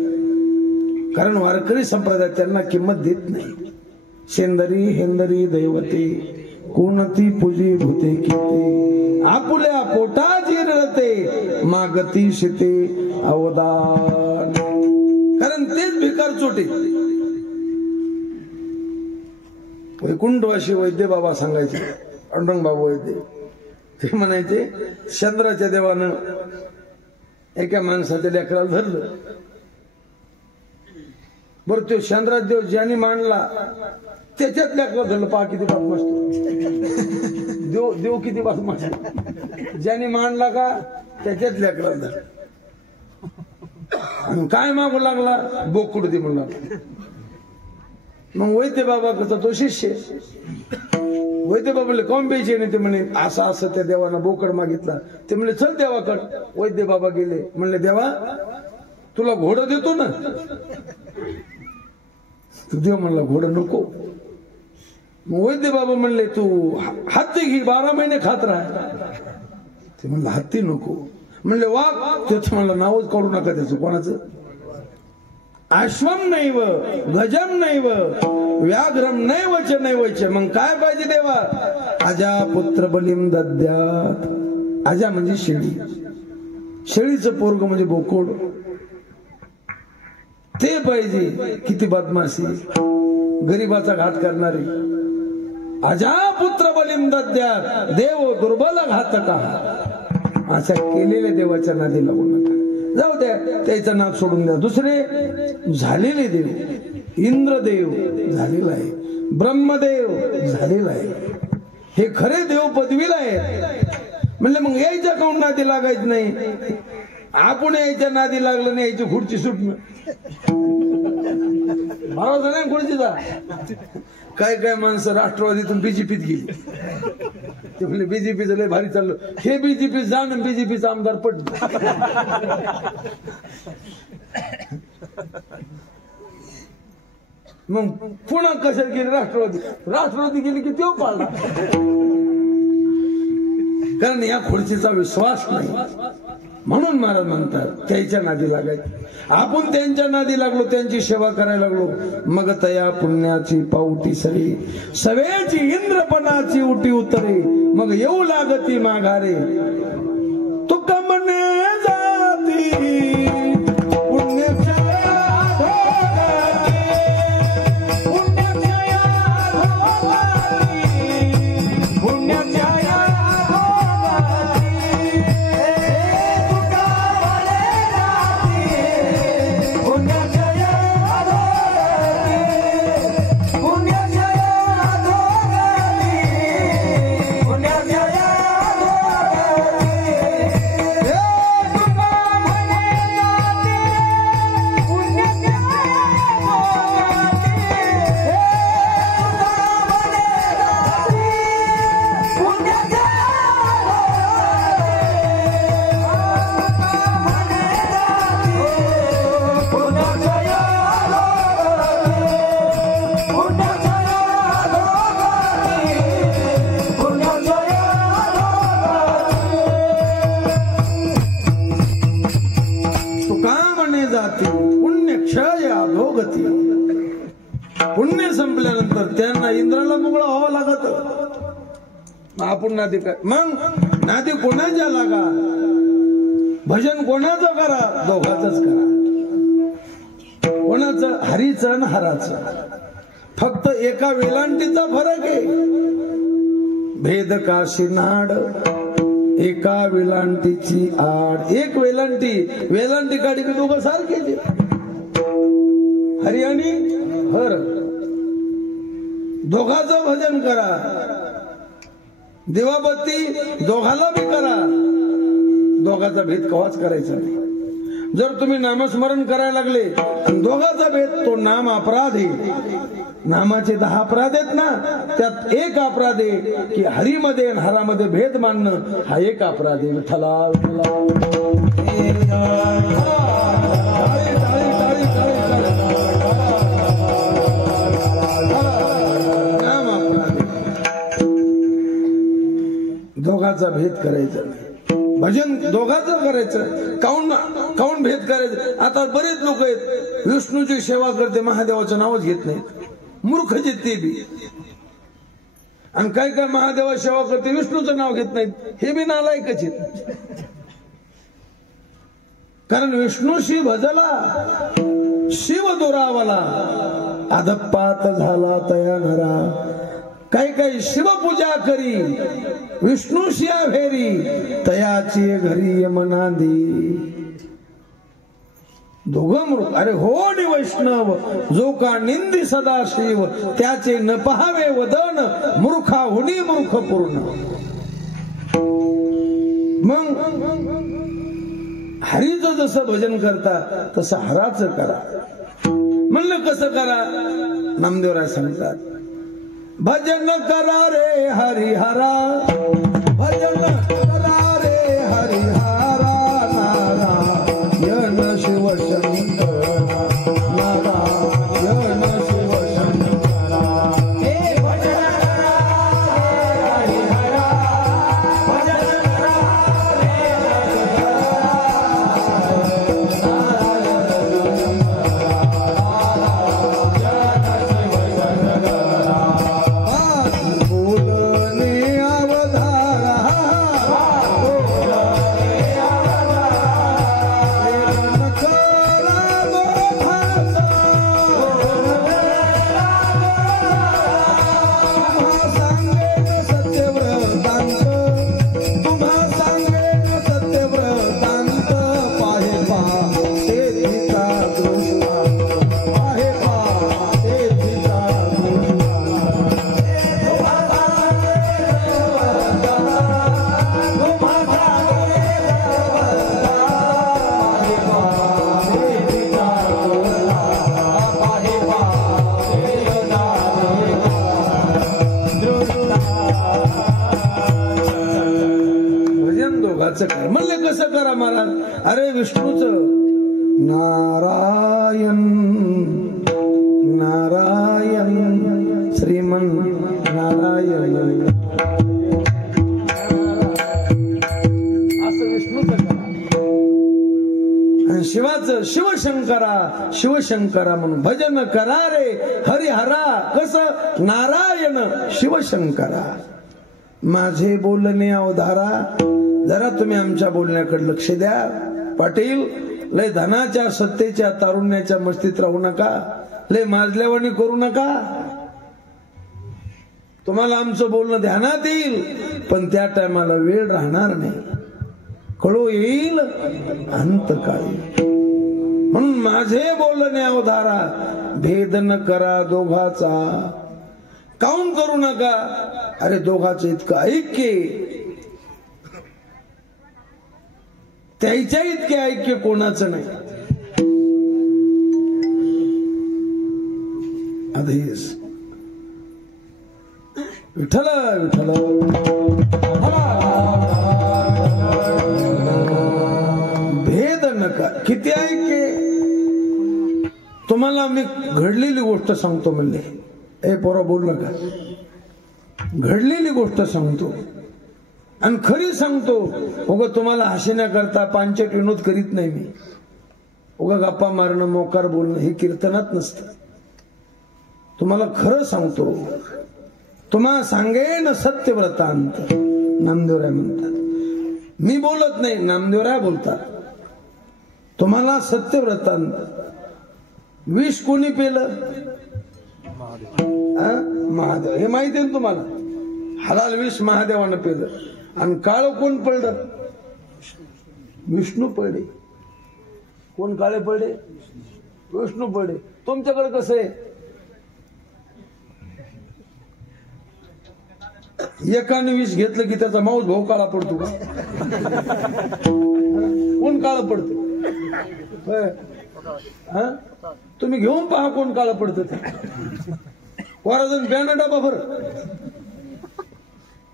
कारण वारकरी संप्रदाय त्यांना किंमत देत नाही. शेंदरी हेंदरी दैवते, कोणती पूजी भूते किती, आपुल्या पोटाची रडते, मागती शिते अवदान. कारण तेच भिकार चोटे. वैकुंठवासी वैद्य बाबा सांगायचे, पांडुरंग बाबा वैद्य, ते म्हणायचे चंद्राच्या देवानं एका माणसाच्या लेकराला धरलं. बरं तो चंद्रात देव ज्याने मांडला त्याच्यात लेकराला धरलं. पहा किती बात मस्त. देव किती बात मस्त. ज्याने मांडला का त्याच्यात लेकराला धरलं. आणि काय मागू लागला, बोकुड दे म्हणून लागला. मग वैद्य बाबा कसा तो शिष्य. वैद्य बाबाला कॉम प्यायचे नाही. ते म्हणे असं असं त्या देवानं बोकड मागितला. ते म्हणले चल देवाकड. वैद्य बाबा गेले. म्हणले देवा तुला घोडं देतो ना. तू देव म्हणला घोडं नको. मग वैद्य बाबा म्हणले तू हत्ती घे 12 महिने खात राहा. ते म्हणलं हत्ती नको. म्हणले वाघ. त्याच म्हणलं नावच काढू नका त्याचं कोणाचं. अश्वम नैव गजम नैव व्याघ्रम नैवच नैवच. मग काय पाहिजे देवा. अजा पुत्र बलिम दद्यात. अजा म्हणजे शेळी. शेळीचं पोरग म्हणजे बोकोड. ते पाहिजे. किती बदमाशी, गरीबाचा घात करणारी. अजा पुत्र बलिम दद्यात देव दुर्बल घातका. अशा केलेल्या देवाच्या नादी लागू नका. जाऊ द्या त्याचं नाक सोडून द्या. दुसरे झालेले देव. इंद्रदेव झालेला आहे, ब्रह्मदेव झालेला आहे. हे खरे देव पदवीला आहेत. म्हणले मग यायच्या काऊन नादी लागायचं नाही. आपण यायच्या नादी लागलं नाही. यायची खुर्ची सुटणं भरोसा नाही खुर्चीचा. काय काय माणसं राष्ट्रवादीतून बीजेपीत गेली. ते म्हणले बीजेपीचं लय भारी चाललं. हे बीजेपी जाण बीजेपीचा आमदार पडलं. मग पुन्हा कशाला गेली राष्ट्रवादी गेली की तो पाळला. कारण या खुर्चीचा विश्वास नाही. म्हणून महाराज म्हणतात त्याच्या नादी लागायचं. आपण त्यांच्या नादी लागलो, त्यांची सेवा करायला लागलो. मग तया पुण्याची पावटी सरी सवेची इंद्रपणाची उटी उतरे. मग येऊ लागती माघारे. तुका म्हणे जाती पुण्य संपल्यानंतर त्यांना इंद्राला मोकळा व्हावं लागत. आपण नादी काय मग नादी कोणाच्या लागा. भजन कोणाचं करा, दोघांच करा. कोणाचं हरीचं आणि हराचं. फक्त एका वेलांटीचा फरक आहे. भेद काशी नाड एका वेलांटीची आड. एक वेलांटी काढी की दोघं सारखे. हरी आणि हर दोघांचं भजन करा. दिवाबत्ती दोघाला बी करा. दोघाचा भेद कवाच करायचा नाही. जर तुम्ही नामस्मरण करायला लागले आणि दोघाचा भेद, तो नाम अपराध आहे. नामाचे 10 अपराध आहेत ना, त्यात एक अपराध आहे की हरीमध्ये आणि हरामध्ये भेद मानणं. हा एक अपराध आहे. विठ्ठला दोघाचा भेद करायचा नाही. भजन दोघाचं करायचं. काऊन भेद करायचं. आता बरेच लोक आहेत विष्णूची सेवा करते, महादेवाचं नावच घेत नाहीत. मूर्ख जे ते बी. आणि काय काय महादेवाची सेवा करते विष्णूचं नाव घेत नाहीत. हे बी नालायकच आहेत. कारण विष्णूशी भजला शिव दुरावला अधपात झाला तया नरा काही काही शिवपूजा करी विष्णूशी भेरी तयाची घरी यमनादी दोघं अरे होडी वैष्णव जो का निंदी सदा शिव त्याचे न पहावे वदन मूर्खा हुनी मूर्ख पूर्ण. मग हरीचं जसं भजन करता तसं हराचं करा. म्हणलं कसं करा. नामदेवराय सांगतात भजन करा रे हरिहरा भजन करा रे हरिहरा नारायण शिवशंकर नारायण शिवशंकर हे भजन करा रे हरिहरा भजन करा रे म्हणले कसं करा महाराज. अरे विष्णूच नारायण नारायण श्रीमन नारायण असं विष्णूच करा. आणि शिवाचं शिवशंकरा शिवशंकरा म्हणून भजन करा रे हरिहरा. कसं नारायण शिवशंकरा. माझे बोलणे अवधारा. जरा तुम्ही आमच्या बोलण्याकडे लक्ष द्या. पाटील लय धनाच्या सत्तेच्या तारुण्याच्या मस्तीत राहू नका. लय माजल्यावानी करू नका. तुम्हाला आमचं बोलणं ध्यानात येईल पण त्या टायमाला वेळ राहणार नाही. कळू येईल अंतकाळी. म्हणून माझे बोलणे अवधारा. भेद न करा दोघाचा. काऊन करू नका. अरे दोघाचं इतकं ऐक्य त्याच्या इतके ऐक्य कोणाचं नाही. आधीच विठ्ठल विठ्ठल भेद नका. किती ऐक्य. तुम्हाला मी घडलेली गोष्ट सांगतो म्हणले. ए पोरा बोल नका. घडलेली गोष्ट सांगतो आणि खरी सांगतो. उगा तुम्हाला हसण्याकरता पांचट विनोद करीत नाही मी. उगा गप्पा मारणं मोकार बोलणं हे कीर्तनात नसतं. तुम्हाला खरं सांगतो. तुम्हाला सांगेन सत्यव्रतांत. नामदेवराय म्हणतात. मी बोलत नाही नामदेवराय बोलतात. तुम्हाला सत्यव्रतांत. विष कोणी पेलं. महादेव. हे माहिती आहे ना तुम्हाला. हलाल विष महादेवानं पेलं. आणि काळ कोण पडलं. विष्णू पडले. कोण काळे पडले. विष्णू पडले. तुमच्याकडे कसं आहे. एकाने विष घेतलं की त्याचा माऊस भाऊ काळा पडतो का. कोण काळ पडत. तुम्ही घेऊन पहा कोण काळ पडत. वराजून ब्याना डबा भर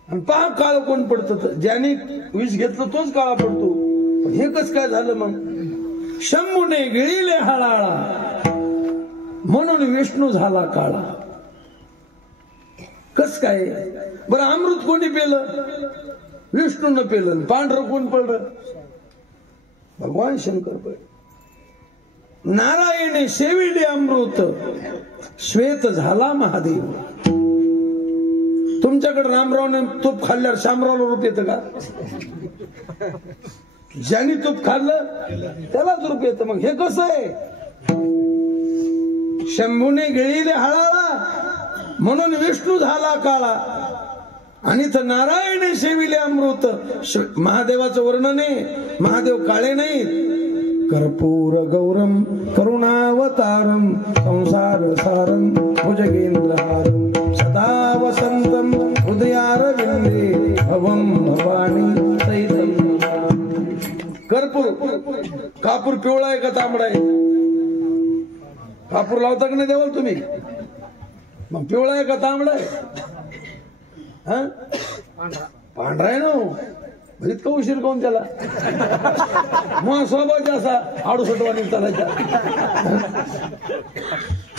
आणि पहा काळ कोण पडत. ज्याने विष घेतलं तोच काळा पडतो. हे कस काय झालं मग. शंभूने गिळीले हळाळा म्हणून विष्णू झाला काळा. कस काय. बरं अमृत कोणी पेलं. विष्णून पेलं. पांढरं कोण पडलं. भगवान शंकर पडले. नारायणे सेविले अमृत श्वेत झाला महादेव. तुमच्याकडे रामरावने तूप खाल्ल्यावर शामरावला रूप येतं का. ज्याने तूप खाल्लं त्याला तूप येतं. मग हे कसं आहे? शंभूने गिळीले हळाला म्हणून विष्णू झाला काळा, आणि तर नारायणे सेविले अमृत. महादेवाचं वर्णन आहे, महादेव काळे नाहीत. कर्पूर गौरम करुणावतारम संसार सारम भुजगेंद्रहारम सदा वसंतम हृदयारविंदे भवम भवानी सहितम. कर्पूर, कापूर पिवळा आहे का तांबडा आहे? कापूर लावता का नाही देवाल तुम्ही? मग पिवळा आहे का तांबडा आहे? पांढरा आहे ना. इतका उशीर कोण त्याला? मग स्वभाव असा 68 चालायचा.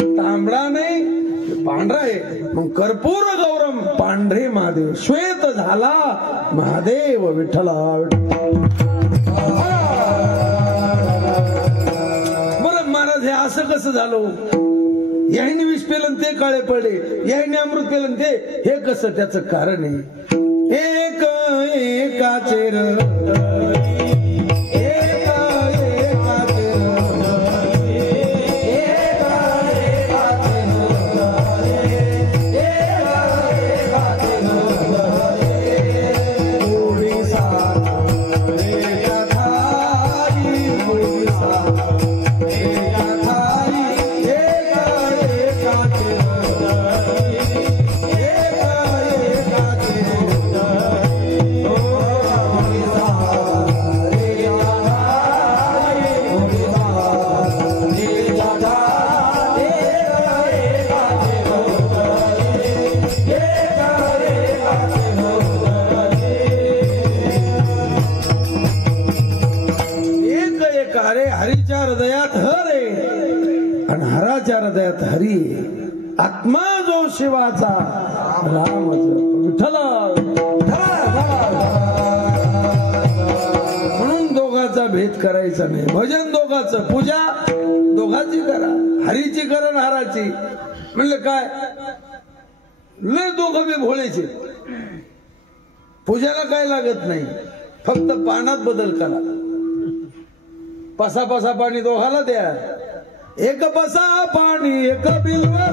तांबडा नाही पांढरा आहे. मग कर्पूर गौरम पांढरे महादेव, श्वेत झाला महादेव विठ्ठला. बरं महाराज, हे असं कसं झालं? याने विष पेलं ते काळे पडले, याने अमृत पेलं ते, हे कसं? त्याचं कारण आहे एक एकाचे हरीच्या हृदयात हर आहे आणि हराच्या हृदयात हरी आहे. आत्मा जो शिवाचा राम विठ्ठल. म्हणून दोघाचा भेद करायचा नाही. भजन दोघाचं, पूजा दोघाची करा, हरीची करा आणि हराची. म्हणलं काय लय दोघं बी भोळेचे. पूजाला काय लागत नाही, फक्त पानात बदल करा. पसा पसा पाणी दोघाला द्या. एक पसा पाणी एक बिल्वा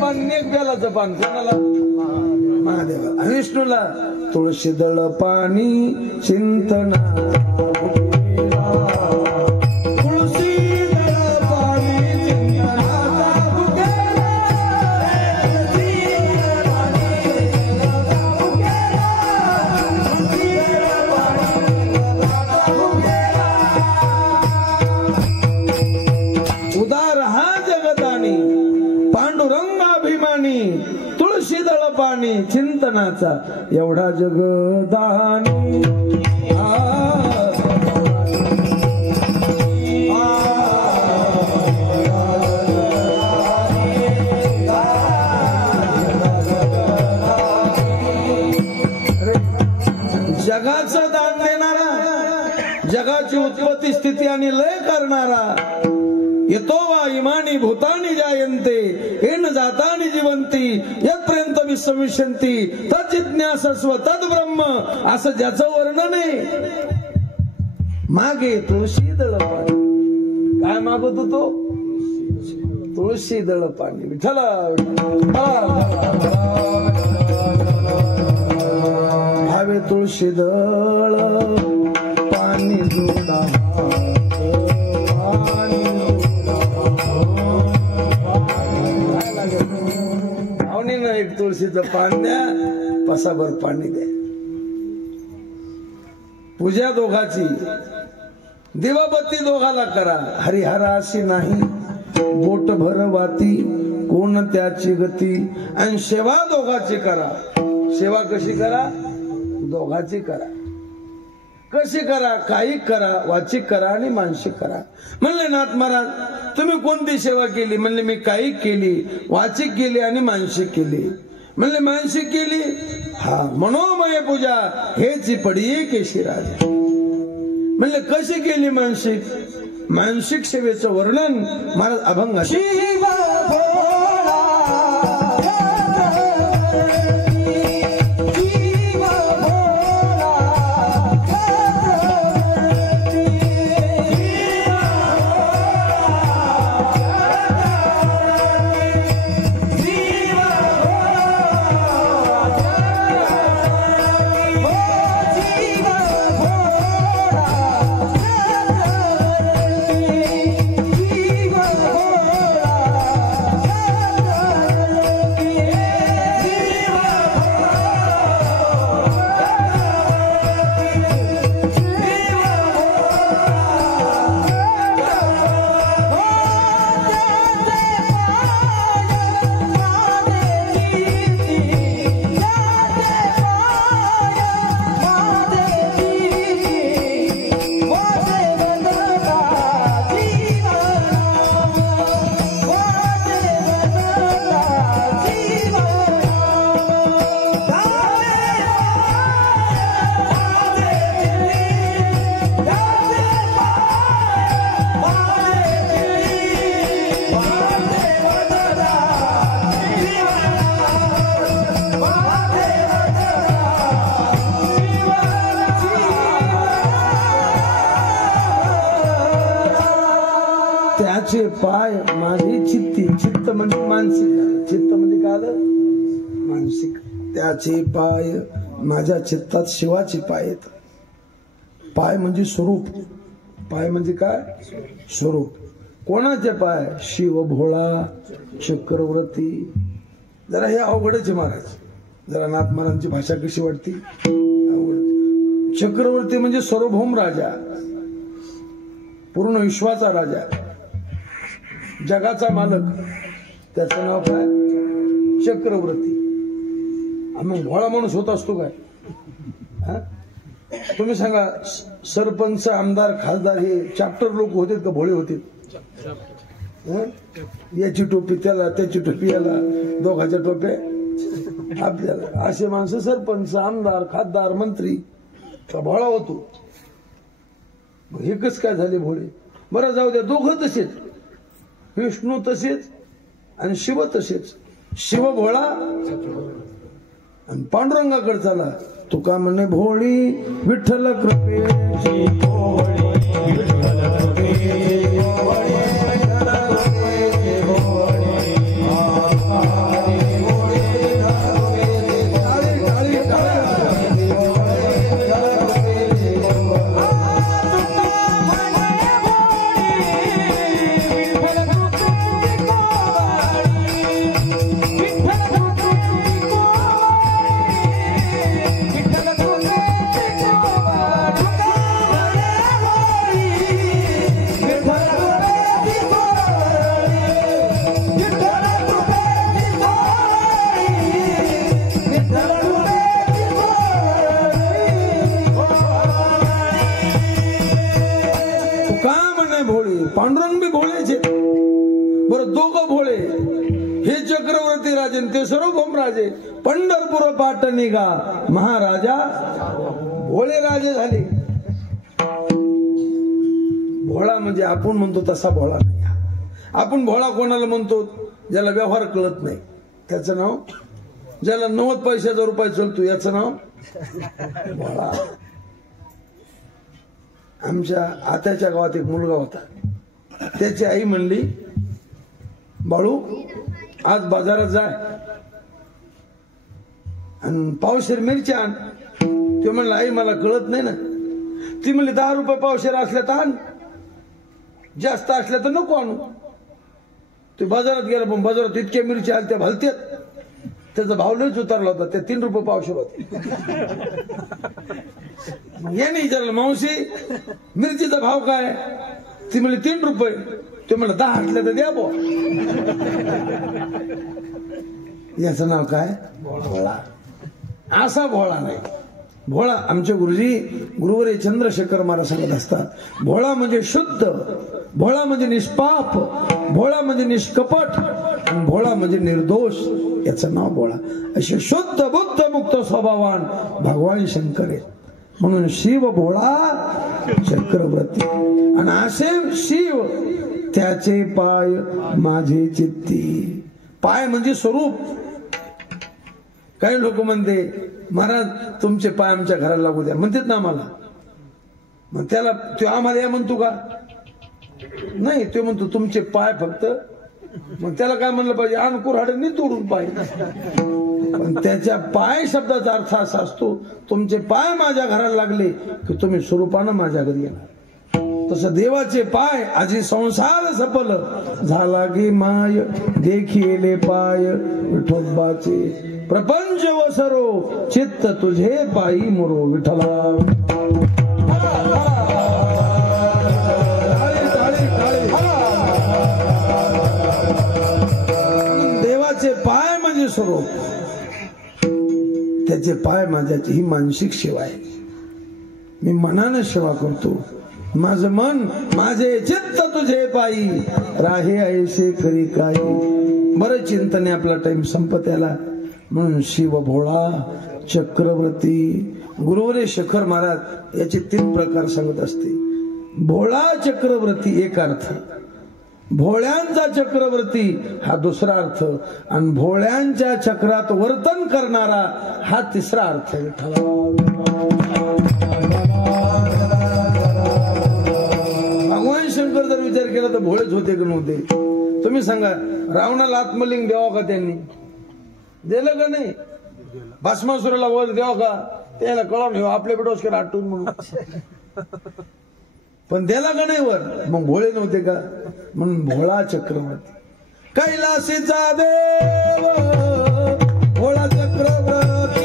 पाणी एक बेलाचं पान कोणाला? महादेवा. विष्णूला तुळशी दळ पाणी चिंतना. उदार हा जगदानी पांडुरंगाभिमानी तुळशी दळ पाणी चिंतनाचा एवढा जगदानी. जगाचं दान देणारा, जगाची उत्पत्ती स्थिती आणि लय करणारा. येतो वा इमानी भूतानी जायन्ते येन जातानी जीवंती यत्पर्यंत विश्वविशंती तज्जिज्ञासस्व तद्ब्रह्म. असं ज्याचं वर्णन आहे. मागे तुळशी दळ पाणी. काय मागत होतो? तुळशी दळ पाणी. विठ्ठल भावे तुळशी दळ पाणी जोडा. एक तुळशीचं पान द्या, पसाभर पाणी द्या. पूजा दोघाची, दिवाबत्ती दोघाला करा. हरिहरा अशी नाही बोट भर वाती कोण त्याची गती. आणि सेवा दोघाची करा. सेवा कशी करा? दोघाची करा. कशी करा? कायिक करा, वाचिक करा आणि मानसिक करा. म्हणले नाथ महाराज तुम्ही कोणती सेवा केली? म्हणले मी कायिक केली, वाचिक केली आणि मानसिक केली. म्हणले मानसिक केली? हा. मनोमय पूजा हेची पडी केशी राजा. म्हणले कशी केली मानसिक? मानसिक सेवेचं वर्णन महाराज अभंग शिव भोळा त्याचे पाय माझी चित्ती, चित्त म्हणजे मानसिक, चित्त म्हणजे काय आलं? मानसिक. त्याचे पाय माझ्या चित्तात शिवाचे पाय आहेत. पाय म्हणजे स्वरूप, पाय म्हणजे काय? स्वरूप. कोणाचे पाय? शिव भोळा चक्रवर्ती. जरा हे अवघडच आहे महाराज, जरा नाथ महाराजांची भाषा कशी वाटते? अवघड. चक्रवर्ती म्हणजे सार्वभौम राजा, पूर्ण विश्वाचा राजा, जगाचा मालक. त्याचं नाव काय? चक्रवर्ती. मग भोळा माणूस होत असतो काय? तुम्ही सांगा, सरपंच, आमदार, खासदार हे चॅप्टर लोक होते का भोळे होते? याची टोपी त्याला, त्याची टोपी याला, दोघाच्या टोप्या आपल्याला. असे माणसं सरपंच, आमदार, खासदार, मंत्री. का भोळा होतो? हे कस काय झाले भोळे? बरं जाऊ द्या, दोघं तसेच, विष्णू तसेच आणि शिव तसेच. शिव भोळा आणि पांडुरंगाकडे चला. तुका म्हणे भोळी विठ्ठल कृपेची भोळी, विठ्ठल कृपेची भोळी, विठ्ठल कृपेची भोळी, पांडुरंग बी भोळेचे. बरं, दोघं भोळे. हे चक्रवर्ती राजे, ते सार्वभौम राजे. पंढरपूर पाटणी गा महाराजा भोळे राजे झाले. भोळा म्हणजे आपण म्हणतो तसा भोळा नाही. आपण भोळा कोणाला म्हणतो? ज्याला व्यवहार कळत नाही त्याचं नाव, ज्याला 90 पैशाचा रुपये चलतो याचं नाव भोळा. आमच्या आत्याच्या गावात एक मुलगा होता. त्याची आई म्हणली, बाळू आज बाजारात जाय आणि पावशेर मिरच्या आण. ते म्हणलं, आई मला कळत नाही ना. ती म्हणली 10 रुपये पावशेर असल्या तर आण, जास्त असल्या तर नको आणू. ते बाजारात गेला, पण बाजारात इतक्या मिरच्या आल्या त्या भलत्यात. त्याचा भाव लयच उतरला होता. त्या 3 रुपये पावशेर होते. याने विचारलं, मावशी मिरचीचा भाव काय? ती म्हणली 3 रुपये. ते म्हणलं 10 असल्या तर द्या बो. याचं नाव काय? भोळा. असा भोळा नाही. भोळा आमचे गुरुजी गुरुवरे चंद्रशेखर महाराज सांगत असतात, भोळा म्हणजे शुद्ध, भोळा म्हणजे निष्पाप, भोळा म्हणजे निष्कपट आणि भोळा म्हणजे निर्दोष. याचं नाव भोळा. असे शुद्ध बुद्ध मुक्त स्वभावान भगवान शंकर आहे. म्हणून शिव भोळा चक्रवर्ती. आणि असे शिव त्याचे पाय माझे चित्ती. पाय म्हणजे स्वरूप. काही लोक म्हणते महाराज तुमचे पाय आमच्या घराला लागू द्या म्हणतात ना आम्हाला. मग त्याला तो आम्हाला या म्हणतो का? नाही, तो म्हणतो तुमचे पाय फक्त. मग त्याला काय म्हणलं पाहिजे? अनुकूर हाडे तोडून पाय. पण त्याच्या पाय शब्दाचा अर्थ असा असतो तुमचे पाय माझ्या घराला लागले की तुम्ही स्वरूपानं माझ्या घरी येणार. तसं देवाचे पाय आजी संसार सफल झाला गे माय देखिले पाय विठोबाचे प्रपंच वसरो चित्त तुझे पायी मुरो विठ्ठला. देवाचे पाय म्हणजे स्वरूप, त्याचे पाय माझ्याची ही मानसिक सेवा आहे. मी मनानं सेवा करतो. माझं मन माझे चित्त तुझे पायी राहे ऐसे करी काही. बरं चिंतने आपला टाइम संपत आला. म्हणून शिव भोळा चक्रवर्ती. गुरुवरे शेखर महाराज याचे 3 प्रकार सांगत असते. भोळा चक्रवर्ती एक अर्थ, भोळ्यांचा चक्रवर्ती हा दुसरा अर्थ, आणि भोळ्यांच्या चक्रात वर्तन करणारा हा तिसरा अर्थ आहे. भगवान शंकर जर विचार केला तर भोळेच होते की नव्हते? तुम्ही सांगा. रावणाला आत्मलिंग द्यावा का? त्यांनी दिलं का नाही? भस्मासुराला वर द्यावा का? त्याला कळवून ठेवा आपल्या बेडोस्कर आटून म्हणून. पण द्याला का नाही वर? मग भोळे नव्हते का? म्हणून भोळा चक्रवर्ती. कैलासीचा देव भोळा चक्रवर्ती.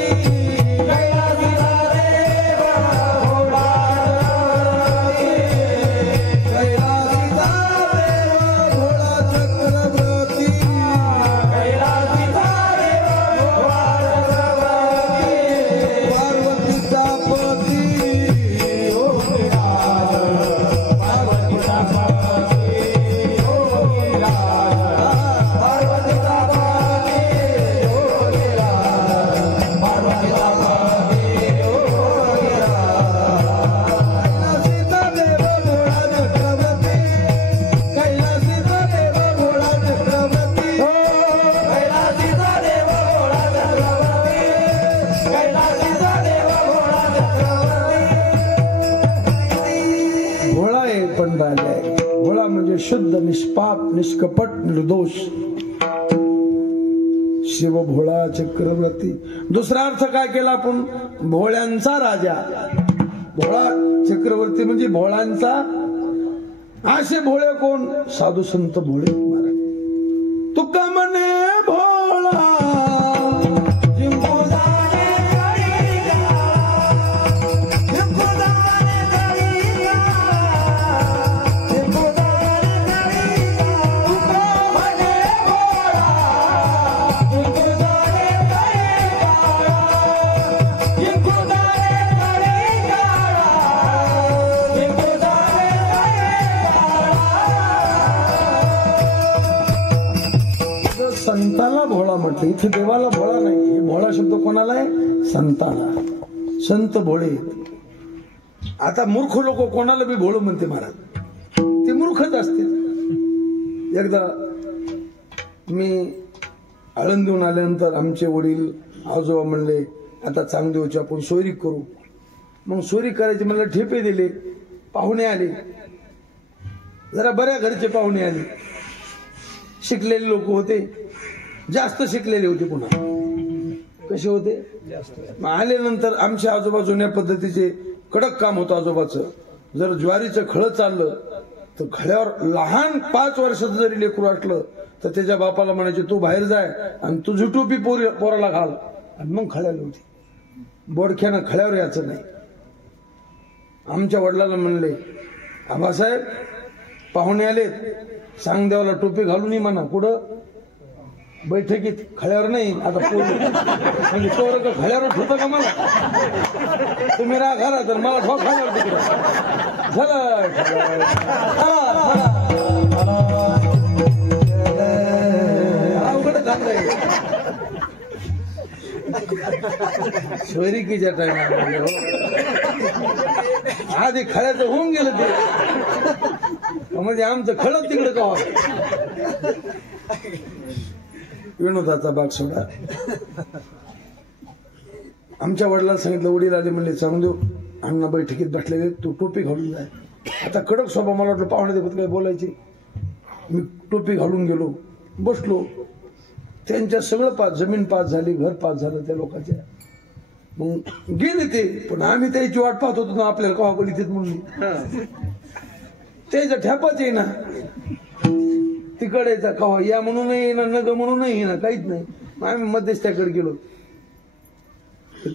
शुद्ध निष्पाप निष्कपट निर्दोष शिव भोळा चक्रवर्ती. दुसरा अर्थ काय केला आपण? भोळ्यांचा राजा. भोळा चक्रवर्ती म्हणजे भोळ्यांचा. असे भोळे कोण? साधू संत भोळे महाराज. तुका म्हणे भोळा संताला भोळा म्हटलं. इथे देवाला भोळा नाही. हे भोळा शब्द कोणाला आहे? संताला. संत भोळे. आता मूर्ख लोक कोणाला बी भोळ म्हणते महाराज. ते मूर्खच असतील. एकदा मी आळंदीहून आल्यानंतर आमचे वडील आजोबा म्हणले आता चांगदेवची आपण सोयरी करू. मग सोयरी करायची मला ठेपे दिले. पाहुणे आले, जरा बऱ्या घरचे पाहुणे आले. शिकलेले लोक होते, जास्त शिकलेले होते. पुन्हा कसे होते? आल्यानंतर आमचे आजोबा जुन्या पद्धतीचे कडक काम होतं आजोबाचं. जर ज्वारीचं खळं चाललं तर खळ्यावर लहान 5 वर्षाचं जरी लेकरू असलं तर त्याच्या बापाला म्हणायचे तू बाहेर जाय आणि तुझी टोपी पोराला घाल, आणि मग खळ्याला होती. बोडख्यानं खळ्यावर यायचं नाही. आमच्या वडिलांना म्हणले आबासाहेब पाहुणे आलेत, सांग देवाला टोपी घालून म्हणा. कुठं? बैठकीत. खळ्यावर नाही. आता म्हणजे पोरं का खळ्यावर ठेवतं का मला? तुम्ही राहा घरात तर मला ठोक खळ्यावर तिकडे अवघड झालंय. सोयरिकीच्या टाइम आधी खळ्याचं होऊन गेलं ते म्हणजे आमचं खळत तिकडे का विनोदाचा भाग सोडा. आमच्या वडिलांना सांगितलं, वडील आले म्हणले सांगून देऊ अण्णा बैठकीत बसलेले, तू टोपी घालून जाय. आता कडक स्वभाव, मला वाटलं पाहुणे देखत काय बोलायचे. मी टोपी घालून गेलो, बसलो. त्यांच्या सगळं पास, जमीन पास झाली, घर पास झालं त्या लोकांच्या. मग गेले ते, पण आम्ही त्याची वाट पाहत होतो ना आपल्याला कवा बोली तेच म्हणून. त्याच्या ठ्यापाच आहे ना तिकडे कवा या म्हणूनही येणार, नग म्हणूनही येणार, काहीच नाही. आम्ही मध्यस्थ्याकडे गेलो.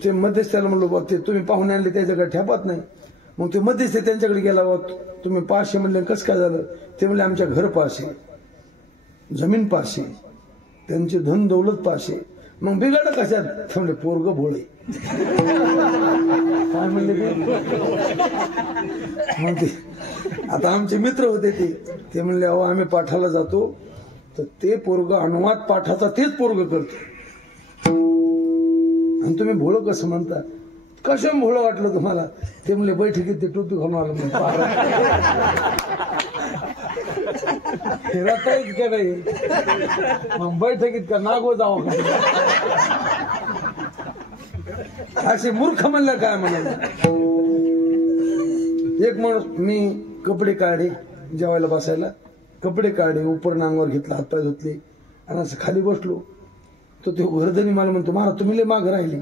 ते मध्यस्थ्याला म्हणलो, ते तुम्ही पाहुणे आणले त्याच्याकडे ठेपात नाही. मग ते मध्यस्थ त्यांच्याकडे गेला, तुम्ही पाचशे म्हणले, कसं काय झालं? ते म्हणले आमच्या घर पाचशे, जमीन पाचशे, त्यांचे धन दौलत पाचशे. मग बिघाड कशात? ते म्हणले पोरग भोळे. काय म्हणले ते? आता आमचे मित्र होते ते म्हणले, अहो आम्ही पाठाला जातो तर ते पोरग अनुवाद पाठाचा तेच पोरग करतो आणि तुम्ही भोळं कसं म्हणता? कसं भोळं वाटलं तुम्हाला? ते म्हणले बैठकीत ते टोपी घालून आलं राहता का नाही. मग बैठकीत का नागो जावं असे मूर्ख म्हणलं काय म्हणाल. एक माणूस, मी कपडे काढे जेवायला बसायला, कपडे काढे उपरण अंगावर घेतला, हातपाय धुतले आणि असं खाली बसलो तर तो घरधनी मला म्हणतो, महाराज तुम्ही लय माग राहिली.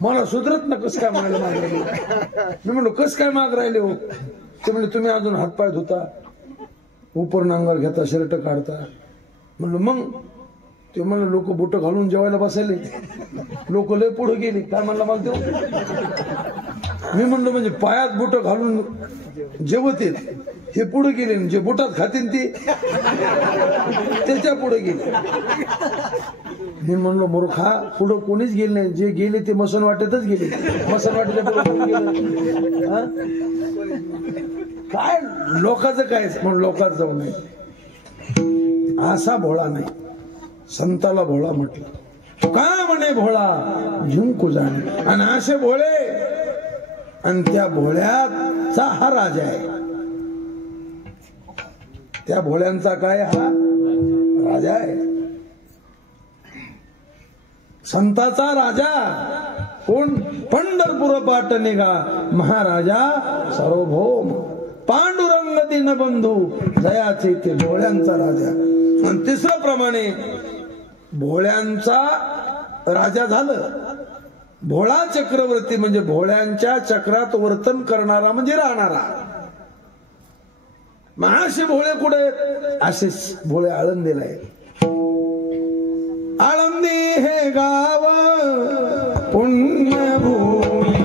मला सुधरत ना कसं काय म्हणायला माग राहिले. मी म्हणलो कसं काय माग राहिले हो? ते म्हणले तुम्ही अजून हातपाय धुता, उपरण अंगावर घेता, शर्ट काढता. म्हणलं मग? ते म्हणलं लोक बोट घालून जेवायला बसायले, लोक लय पुढे गेले. काय म्हणलं मला देऊ? मी म्हणलो म्हणजे पायात बोट घालून जेवत येत, हे पुढे गेले, जे बोटात खातील ते त्याच्या पुढे गेले. मी म्हणलो मूर्खा, पुढं कोणीच गेले नाही, जे गेले ते मसन वाटेतच गेले. मसन वाटेच्या पुढे गेले काय? लोकांचं काय म्हणून लोकात जाऊ नये. असा भोळा नाही, संताला भोळा म्हटलं. का म्हणे भोळा झुंकू जाणे. आणि असे भोळे, आणि त्या भोळ्याचा हा राजा आहे. त्या भोळ्यांचा काय हा राजा आहे. संताचा राजा कोण? पंढरपूर पाट निघा महाराजा सार्वभौम, पांडुरंग दीनबंधू जयाचे ते भोळ्यांचा राजा. आणि तिसरं प्रमाणे भोळ्यांचा राजा झालं. भोळा चक्रवर्ती म्हणजे भोळ्यांच्या चक्रात वर्तन करणारा म्हणजे राहणारा. महाशे भोळे कुठे? असे भोळे आळंदीला आहेत. आळंदी हे गाव पुण्यभूमी,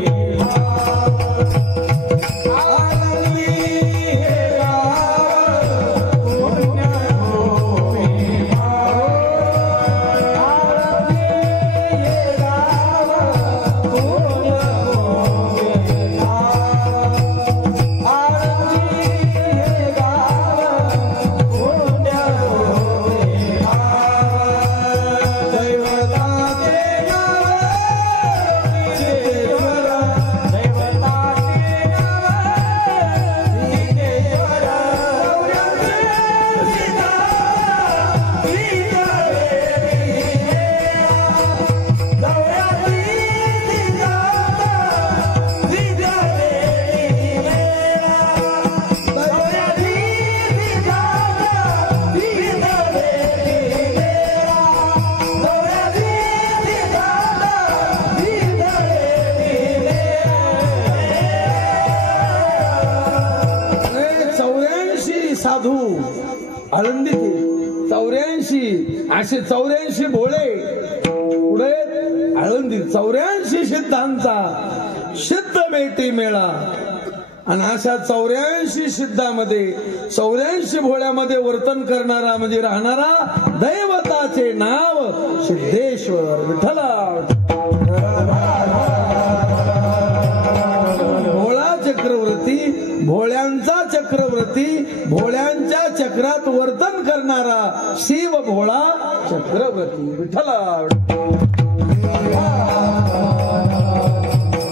आळंदी 84 असे 84 भोळे पुढे आळंदी 84 सिद्धांचा सिद्ध भेटी मेळा. आणि अशा 84 सिद्धामध्ये 84 भोळ्यामध्ये वर्तन करणारा म्हणजे राहणारा दैवताचे नाव सिद्धेश्वर विठ्ठला. भोळा चक्रवर्ती, भोळ्यांचा चक्रवर्ती, भोळ्यांच्या चक्रात वर्तन करणारा शिव भोळा चक्रवर्ती विठ्ठला.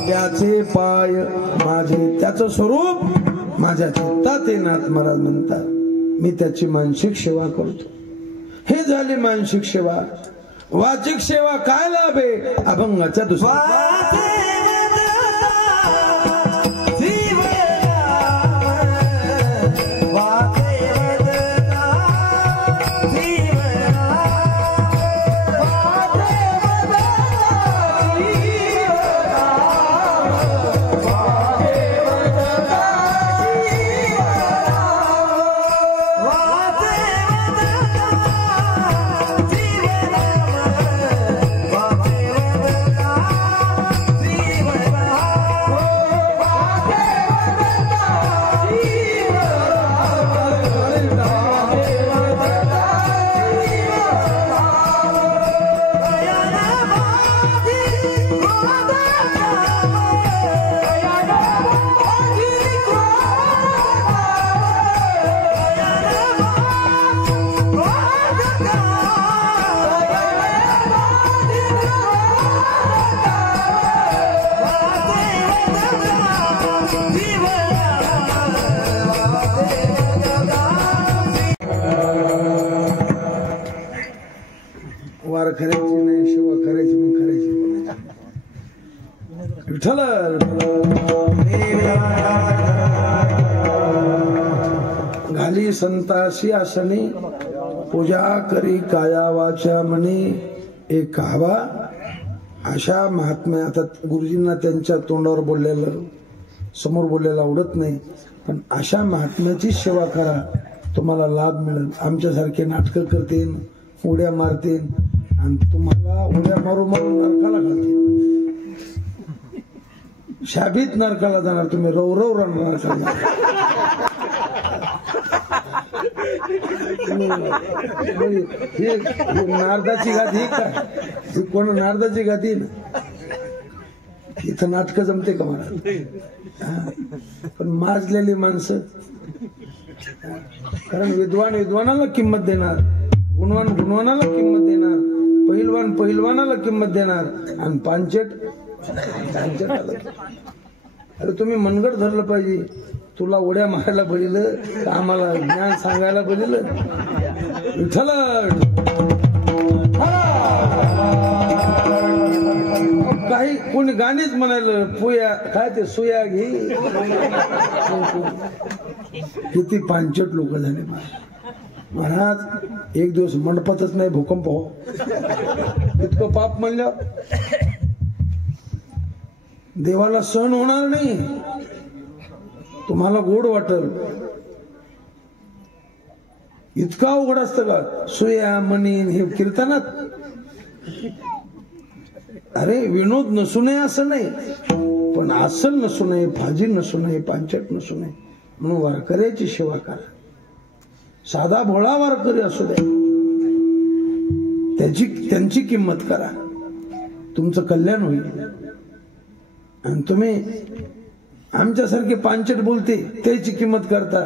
त्याचे पाय काय माझे त्याचं स्वरूप माझ्या चित्तात आहे. नाथ महाराज म्हणतात मी त्याची मानसिक सेवा करतो. हे झाली मानसिक सेवा. वाचिक सेवा काय लाभ आहे? अभंगाच्या दुसऱ्या वार करायची नाही, सेवा करायची मग करायची. विठ्ठल घाली संताशी आसनी पूजा करी काया वाचा म्हणे एक कहावा. अशा महात्म्या आता गुरुजींना त्यांच्या तोंडावर बोललेलं समोर बोललेलं आवडत नाही, पण अशा महात्म्याची सेवा करा, तुम्हाला लाभ मिळेल. आमच्यासारखे नाटकं करतील, उड्या मारतील आणि तुम्हाला उड्या मारू मारून नरकाला घालतील. शाबीत नरकाला जाणार तुम्ही, रवरव राहणार. ही नारदाची गादी का? ही कोण नारदाची गादी ना? इथं नाटक जमते का मला? पण माजलेली माणसं, कारण विद्वान विद्वानाला किंमत देणार, गुणवान गुणवानाला किंमत देणार, पहिलवान पहिलवानाला किंमत देणार आणि पांचट. अरे तुम्ही मनगड धरलं पाहिजे. तुला उड्या मारायला बळीलं, आम्हाला ज्ञान सांगायला बळीलं. विठ्ठल काही कोणी गाणीच म्हणायला पुया काय ते सुया घे. किती पांचट लोक झाले महाराज. एक दिवस मंडपातच नाही भूकंप हो, इतकं पाप म्हणलं देवाला सहन होणार नाही. तुम्हाला गोड वाटल इतका अवघड असतं का? सुया मनी हे कीर्तनात. अरे विनोद नसू नये असं नाही, पण असल नसू नये, फाजील नसू नये, पांचट नसू नये. म्हणून वारकऱ्याची सेवा करा. साधा भोळा वारकरी असू द्या, त्यांची किंमत करा, तुमचं कल्याण होईल. आणि तुम्ही आमच्यासारखे पांचट बोलते त्याची किंमत करता,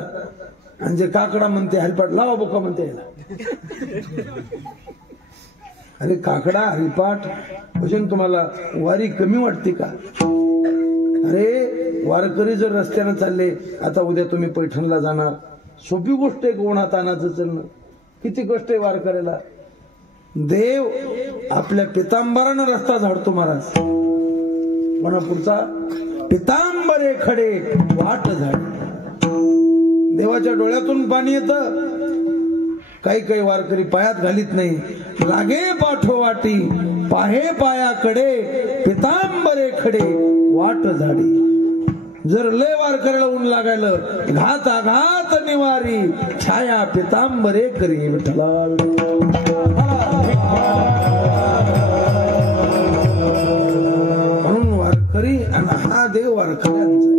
आणि जे काकडा म्हणते हरिपाठ लावा बोका म्हणते. अरे काकडा हरिपाठ भजन तुम्हाला वारी कमी वाटते का? अरे वारकरी जर रस्त्यानं चालले, आता उद्या तुम्ही पैठणला जाणार, सोपी गोष्ट आहे उन्हात तानाचं चालणं. किती कष्ट आहे वारकऱ्याला. देव आपल्या पितांबरानं रस्ता झाडतो महाराज. कोणापूरचा पितांबरे खडे वाट झाडी. देवाच्या डोळ्यातून पाणी येतं. काही काही वारकरी पायात घालीत नाही. लागे पाठोवाटी पाहे पायाकडे पितांबरे खडे वाट झाडी. जर लय वारकऱ्याला ऊन लागायला घात आघात निवारी छाया पितांबरे करी. विठ्ठला म्हणून वारकरी आणि हा देव वारकऱ्यांचा.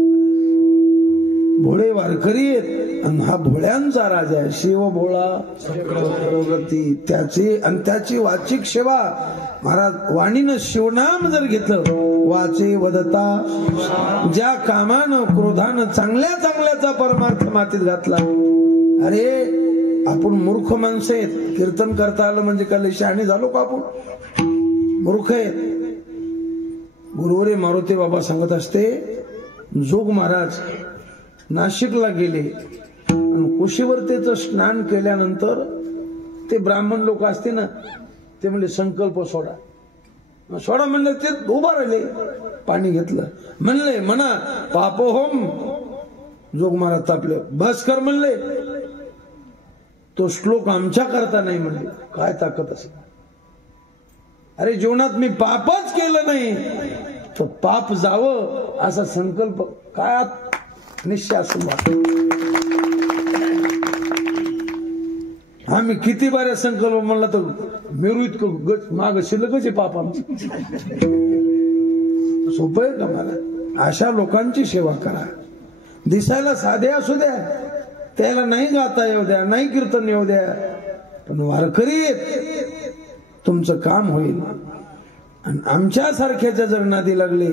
भोळे वारकरी आहेत आणि हा भोळ्यांचा राजा आहे. शिव भोळा प्रगती त्याची आणि त्याची वाचिक सेवा. महाराज वाणीनं शिवनाम जर घेतलं, वाचे वदता ज्या कामानं क्रोधानं चांगल्या चांगल्याचा परमार्थ मातीत घातला. अरे आपण मूर्ख माणसं आहेत. कीर्तन करता आलं म्हणजे का लय शहाणे झालो का आपण? मूर्ख आहेत. गुरुवरे मारुती बाबा सांगत असते, जोग महाराज नाशिकला गेले आणि कुशीवर्तेचं स्नान केल्यानंतर ते ब्राह्मण लोक असते ना, ते म्हणले संकल्प सोडा. सोडा म्हणलं, ते उभा राहिले. पाणी घेतलं, म्हणले म्हणा पापोहोम. जोग महाराज तापले, बस कर म्हणले. तो श्लोक आमच्या करता नाही म्हणले. काय ताकद असेल. अरे जीवनात मी पापच केलं नाही तर पाप जावं असा संकल्प काय निश्चय असं. आम्ही किती बाऱ्या संकल्प म्हणला तर मेरू इतकं माग शिल्लकच आहे पाप आमची. सोपं आहे का मला. अशा लोकांची सेवा करा. दिसायला साधे असू द्या, त्याला नाही गाता येऊ द्या, नाही कीर्तन येऊ द्या, पण वारकरी तुमचं काम होईल. आणि आमच्या सारख्याच्या जर नादी लागले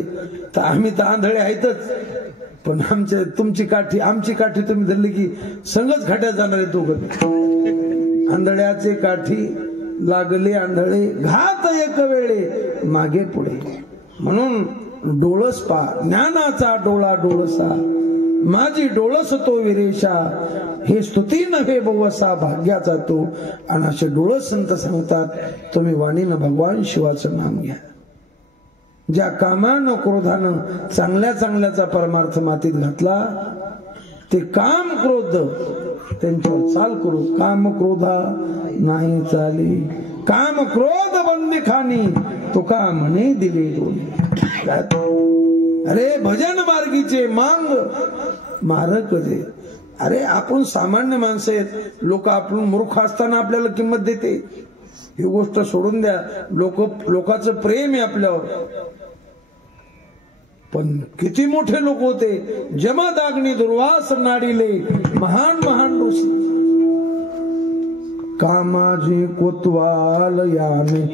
तर आम्ही तर आंधळे आहेतच, पण तुमची काठी आमची काठी तुम्ही धरली की संगच खाट्यात जाणार आहे. तो आंधळ्याचे काठी लागले आंधळे घात एक वेळे मागे पुढे. म्हणून डोळस पा ज्ञानाचा डोळा डोळसा, माझी डोळस तो विरेशा, हे स्तुती नव्हे बहुसा भाग्याचा तो. आणि असे डोळस संत सांगतात, तुम्ही वाणीनं भगवान शिवाचं नाम घ्या. ज्या कामानं क्रोधानं चांगल्या चांगल्याचा परमार्थ मातीत घातला, ते काम क्रोध त्यांच्यावर चाल करू. काम क्रोधा नाही चाली, काम क्रोध बंदी खानी, तुका म्हणे दिले दोन्ही. अरे भजन मार्गीचे मांग मारक जे. अरे आपण सामान्य माणसं आहेत, लोक आपण मूर्ख असताना आपल्याला किंमत देते. ही गोष्ट सोडून द्या. लोकांचं प्रेम आहे आपल्यावर. पण किती मोठे लोक होते. जमदाग्नी दुर्वास नाडीले महान महान ऋषी. कामाजी कोतवाल याने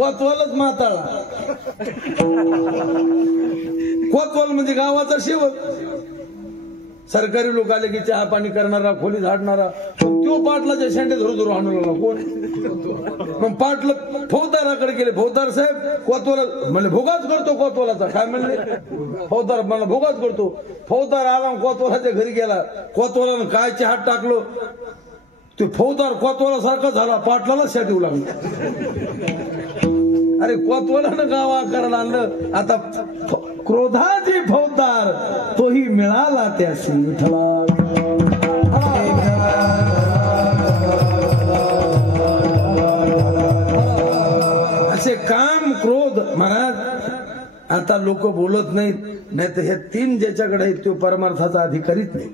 कोतवालच माताळा. कोतवाल म्हणजे गावाचा शेवट. सरकारी लोक आले की चहा पाणी करणारा, खोली झाडणारा, तो पाटलाच्या शेंडे धरू धरू आणू लागला. कोण मग पाटला फौजदाराकडे गेले. फौजदार साहेब कोतवाला म्हणले भोगाच करतो कोतवालाचा. काय म्हणले फौजदार, मला भोगाच करतो. फौजदार आला कोतवालाच्या घरी गेला. कोतवालानं काय चहा टाकलो, ते फौजदार कोतवाला सारखा झाला, पाटलाला शा देऊ लागला. अरे कोतवालानं गावा करायला आणलं. आता क्रोधाची फौजदार तोही मिळाला त्याशी विठ्ठला. असे काम क्रोध महाराज आता लोक बोलत नाहीत. नाही तर हे तीन ज्याच्याकडे आहेत तो परमार्थाचा अधिकारीच नाही.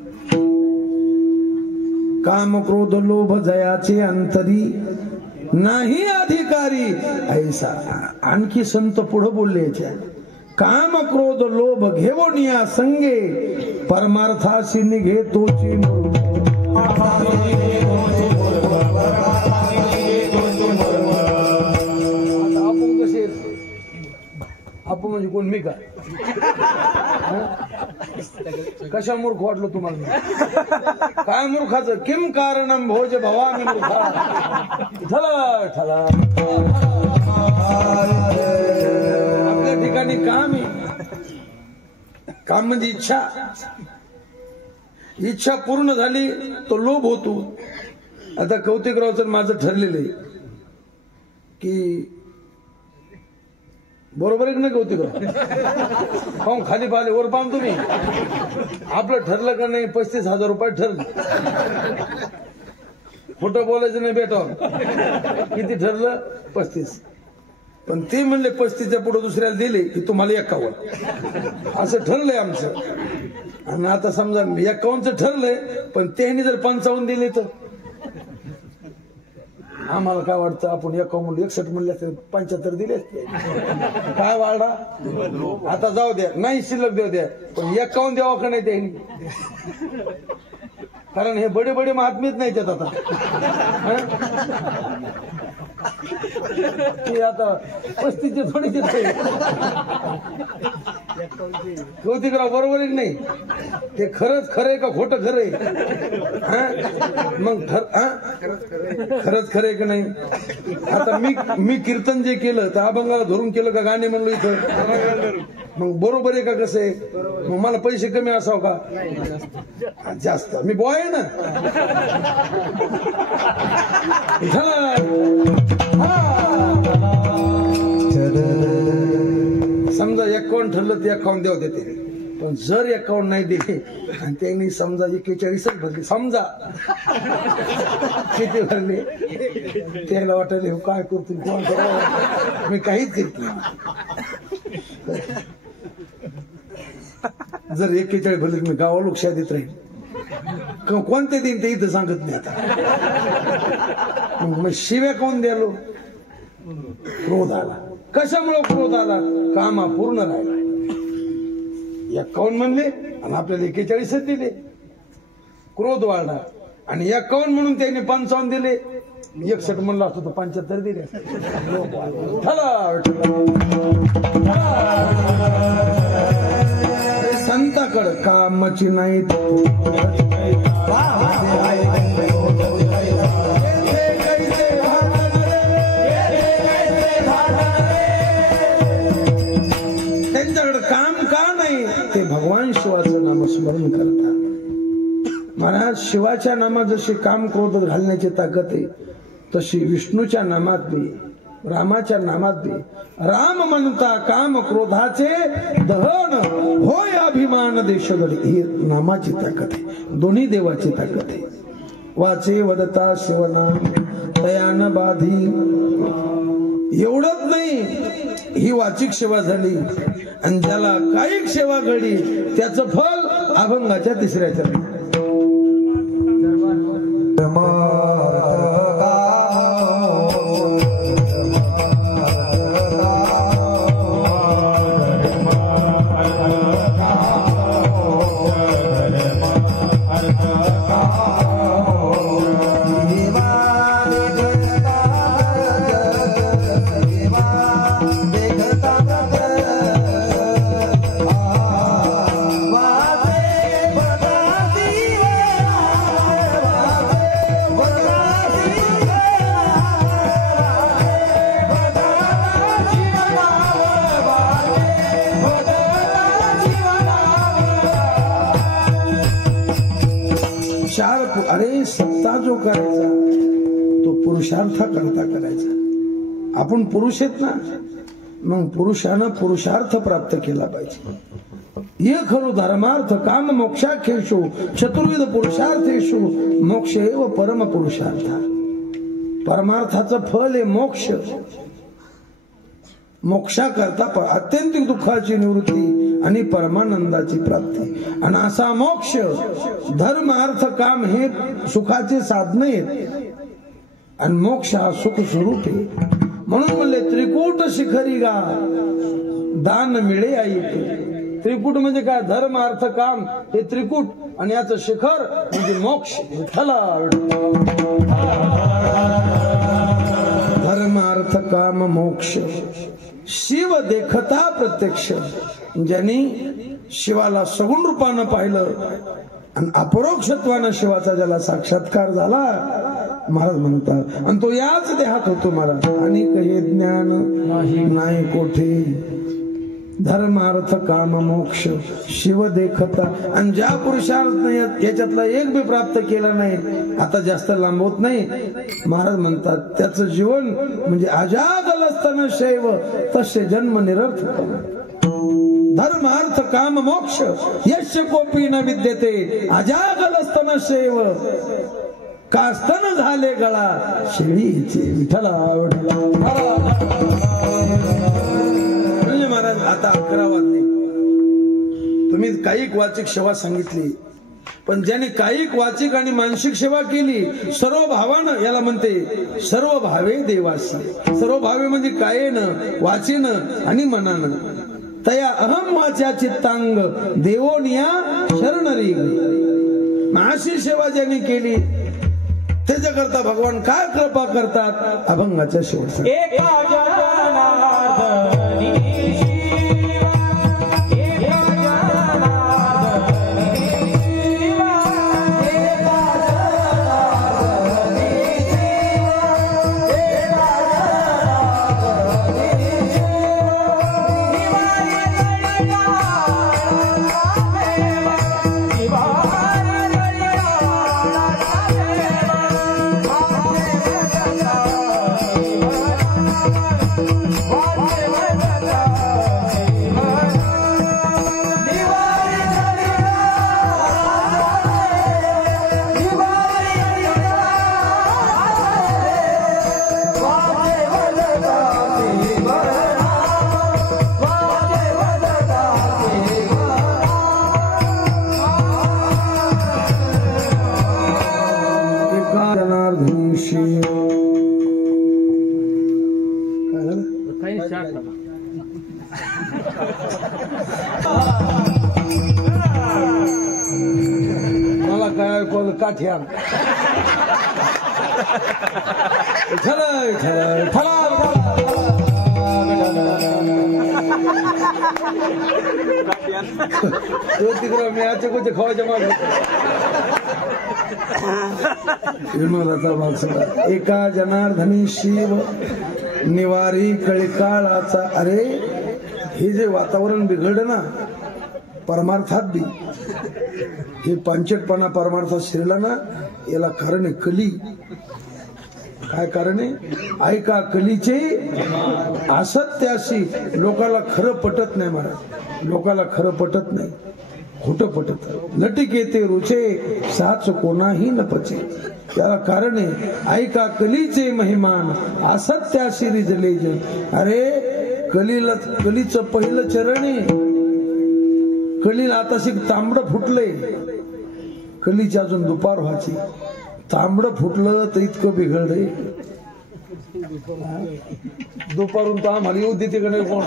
काम क्रोध लोभ जयाचे अंतरी नाही अधिकारी ऐसा. आणखी संत पुढे बोलले याच्या. काम क्रोध लोभ घेवोनिया संगे, परमार्थाशी निघे तोची. आपण कसे आपण म्हणजे कोण मी का कशा मूर्ख वाटलो तुम्हाला. काय मूर्खाचं किम कारणम भोज भवामी मूर्खा. ठला ठला आपल्या ठिकाणी काम आहे. काम म्हणजे इच्छा. इच्छा पूर्ण झाली तो लोभ होतो. आता कौतिकरावचं माझं ठरलेलं आहे की बरोबर आहे ना कौतिकराव. पाहून खाली पाहिले वर पाहून तुम्ही. आपलं ठरलं का नाही 35,000 रुपये ठरलं. खोटं बोलायचं नाही बेटा. किती ठरलं 35. पण ते म्हणले 35च्या पुढे दुसऱ्याला दिले की तुम्हाला 51. असं ठरलंय आमचं. आणि आता समजा 51चं ठरलंय पण त्यांनी जर 55 दिले तर आम्हाला काय वाटतं आपण 61 म्हणले असते 75 दिले असते. काय वाढा आता जाऊ द्या नाही शिल्लक देऊ द्या पण 51 द्यावा का नाही त्यांनी. कारण हे बडे बडे महात्मेच नाही त्यात आता ते आता 35चे थोडेच कौतिकराव बरोबर आहे नाही ते खरंच खरंय का खोटं खरंय मग खरंच खरंय का नाही आता मी कीर्तन जे केलं तर अभंगाला धरून केलं का गाणे म्हणलो इथं मग बरोबर आहे का कसं आहे मग मला पैसे कमी असाव का जास्त मी बॉय आहे ना समजा 51 ठरलं ते 51 द्याव देते पण जर 51 नाही दिले आणि त्यांनी समजा 41 भरली समजा किती भरले त्याला वाटले काय करतील कोण करावं मी काहीच करत नाही जर 41 भरले मी गावा लोकशा देत राहील कोणते दिन ते इथं सांगत नाही आता मग शिव्या कोण द्यालो क्रोध आला कशामुळे क्रोध आला काम पूर्ण राहिला 51 म्हणले आणि आपल्याला 41 दिले क्रोध वाढला आणि 51 म्हणून त्यांनी 55 दिले 61 म्हणलं असतो तर 75 दिले संताकडे कामाची नाही त्यांच्याकडे काम का नाही ते भगवान शिवाचं नामस्मरण करतात महाराज शिवाच्या नामात जशी काम क्रोध घालण्याची ताकद आहे तशी विष्णूच्या नामात बी रामाच्या नामात बी राम म्हणता काम क्रोधाचे दहन होय अभिमान देशगडी ही नामाची ताकद आहे दोन्ही देवाची ताकद आहे वाचे वदता शिवनाम तयान बाधी एवढंच नाही ही वाचिक सेवा झाली आणि ज्याला कायिक सेवा घडली त्याचं फल अभंगाच्या 3ऱ्या चरणी अरे सत्ता जो करायचा तो पुरुषार्थ करता करायचा आपण पुरुष आहेत ना मग पुरुषानं पुरुषार्थ प्राप्त केला पाहिजे ये खरो धर्मार्थ काम मोक्षाख्येषु चतुर्विध पुरुषार्थेषु मोक्ष एव परम पुरुषार्थ परमार्थाचं फल आहे मोक्ष मोक्षाकरता अत्यंतिक दुःखाची निवृत्ती आणि परमानंदाची प्राप्ती आणि असा मोक्ष धर्म अर्थ काम हे सुखाचे साधन आहेत आणि मोक्ष हा सुख स्वरूप आहे म्हणून म्हणले त्रिकूट शिखरी गा दान मिळे ऐक त्रिकूट म्हणजे काय धर्म अर्थ काम हे त्रिकूट आणि याचं शिखर म्हणजे मोक्ष धर्म अर्थ काम मोक्ष शिव देखता प्रत्यक्ष ज्यांनी शिवाला सगुण रूपानं पाहिलं आणि अपरोक्षत्वानं शिवाचा ज्याला साक्षात्कार झाला महाराज म्हणतात आणि तो याच देहात होतो महाराज आणि हे ज्ञान नाही कोठे धर्म अर्थ काम मोक्ष शिव देखता आणि ज्या पुरुषार्थ याच्यातला एक बी प्राप्त केला नाही आता जास्त लांबवत नाही महाराज म्हणतात त्याचं जीवन म्हणजे अजागल असताना शैव तसे जन्म निरर्थक धर्म अर्थ काम मोक्ष यश कोपी न विद्यते अजागल असताना शैव कास्तन झाले गळा शेळीचे विठ्ठला महाराज आता 11 वाजले तुम्ही कायिक वाचिक सेवा सांगितली पण ज्याने कायिक वाचिक आणि मानसिक सेवा केली सर्व भावानं याला म्हणते सर्व भावे देवासी सर्व भावे म्हणजे कायेनं वाचेनं आणि मनानं तया अहम वाचा चित्तांग देवोनिया शरणरी अशी सेवा ज्यांनी केली त्याच्याकरता भगवान काय कृपा करतात अभंगाच्या शेवट मला काय ऐकवलं काठ्या तिकडं मी आजच्या कोणते खावायच्या माग विनोदाचा भाग सगळा एका जनार्दनी शिव निवारी कळकाळाचा. अरे हे जे वातावरण बिघडलं ना परमार्थात बी हे पांचटपणा परमार्थात शिरला ना याला कारण आहे कली. काय कारण आहे ऐका कलीचे असत्याशी लोकाला खरं पटत नाही महाराज. लोकाला खरं पटत नाही खोटं पटत. लटिकेते रुचे साच कोणाही न पचे. त्याला कारण आहे ऐका कलीचे महिमान असत्याशी रिजले जन. अरे कलीचं पहिलं चरण आहे. कलीला आता शिक तांबडं फुटलंय. कलीची अजून दुपार व्हायची. तांबडं फुटलं तर इतकं बिघडलंय. दुपारून तर आम्हाला येऊ देते का नाही कोण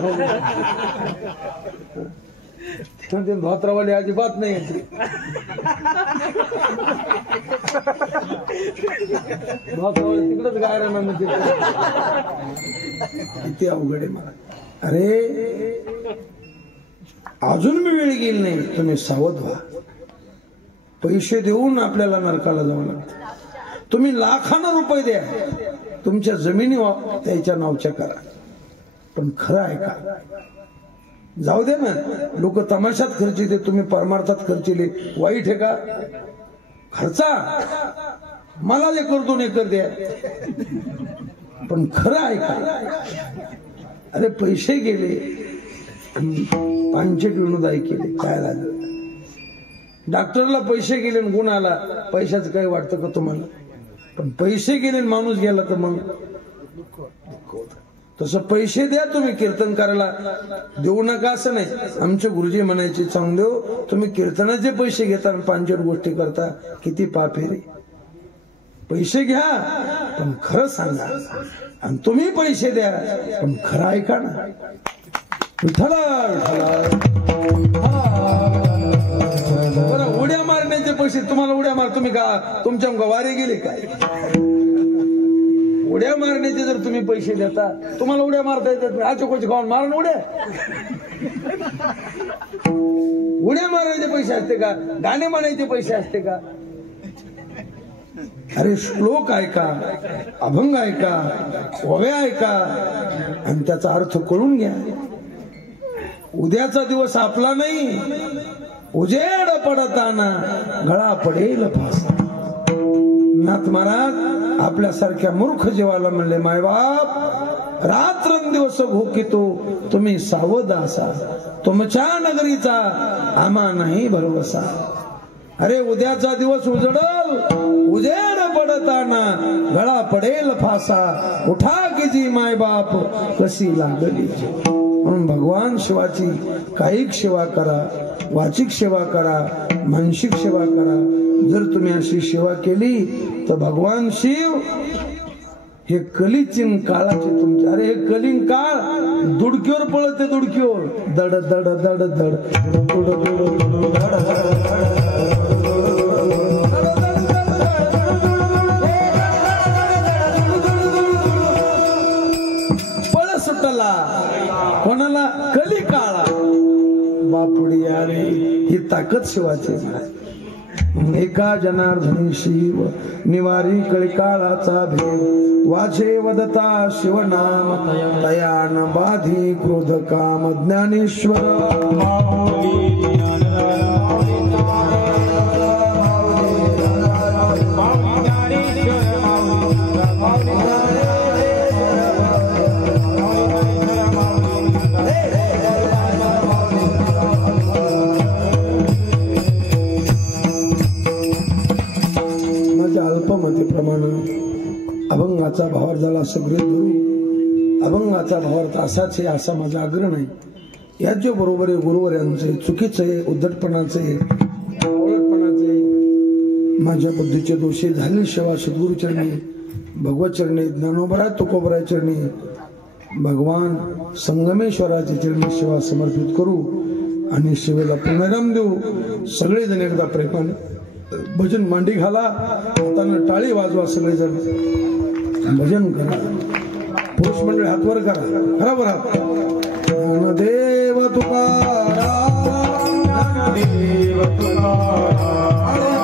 धोत्रावाली अजिबात नाही येते. धोत्रावाली तिकडच गायरा ना म्हणजे किती अवघड आहे मला. अरे अजून मी वेळ गेली नाही. तुम्ही सावध व्हा. पैसे देऊन आपल्याला नरकाला जावं लागतं. तुम्ही लाखानं रुपये द्या तुमच्या जमिनी त्याच्या नावच्या करा पण खरं आहे का. जाऊ दे ना लोक तमाशात खर्चिले तुम्ही परमार्थात खर्चिले वाईट आहे का. खर्चा मला जे करतो नाही कर द्या पण खरं आहे का. अरे पैसे गेले पांचट विनोदाई केले काय लागलं. डॉक्टरला पैसे गेले गुण आला पैशाचं काही वाटतं का तुम्हाला. पण पैसे गेले माणूस गेला तर मग तसं पैसे द्या तुम्ही कीर्तनकाराला देऊ नका असं नाही. आमचे गुरुजी म्हणायचे चांगदेव तुम्ही कीर्तनाचे पैसे घेता आणि पांचट गोष्टी करता किती पाप आहे रे. पैसे घ्या पण खरं सांगा आणि तुम्ही पैसे द्या पण खरं ऐका ना. बरं उड्या मारण्याचे पैसे तुम्हाला उड्या मार तुम्ही का तुमच्या वारे गेले काय. उड्या मारण्याचे जर तुम्ही पैसे देता तुम्हाला उड्या मारता येतात. आचोकोची खाऊन मारून उड्या उड्या मारण्याचे पैसे असते का. गाणे म्हणायचे पैसे असते का. अरे श्लोक ऐका अभंग ऐका ओव्या ऐका आणि त्याचा अर्थ कळून घ्या. उद्याचा दिवस आपला नाही. उजेड पडताना गळा पडेल फासा. नाथ महाराज आपल्यासारख्या मूर्ख जीवाला म्हणले मायबाप रात्रंदिवस घोकितो तुम्ही सावध असा. तुमच्या नगरीचा आम्हा नाही भरवसा. अरे उद्याचा दिवस उजडल उजेड पडताना गळा पडेल फासा. उठा की जी मायबाप कशी लागली. म्हणून भगवान शिवाची कायिक सेवा करा वाचिक सेवा करा मानसिक सेवा करा. जर तुम्ही अशी सेवा केली तर भगवान शिव हे कलीचिन काळाचे तुमचे. अरे हे कलिंग काळ दुडकीवर पळते दुडकीवर दड दड दड दड दड दड दड झाला कली काळा बापुडी आरे ही ताकद शिवाची एका जनार्दनी शिव निवारी कळकाळाचा भेद वाचे वदता शिवनाम तयान बाधी क्रोध काम ज्ञानेश्वर अभंगाचा भावार झाला सगळे गुरु अभंगाचा भावार्थ असाच आहे असा माझा आग्रह नाही. याच्या बरोबर गुरुवर्यांचे चुकीचे उद्धटपणाचे माझ्या बुद्धीचे दोषी झाले सेवा सद्गुरु चरणी भगवत चरणी ज्ञानोबरा तुकोबरा चरणी भगवान संगमेश्वराच्या चरणी सेवा समर्पित करू आणि सेवेला पुनराम देऊ. सगळेजण एकदा प्रेमाने भजन मांडी घाला हाताने टाळी वाजवा सगळेजण भजन करा. पुरुष मंडळी हातवर करा बरोबर हात. ज्ञानदेव तुकाराम ज्ञानदेव तुकाराम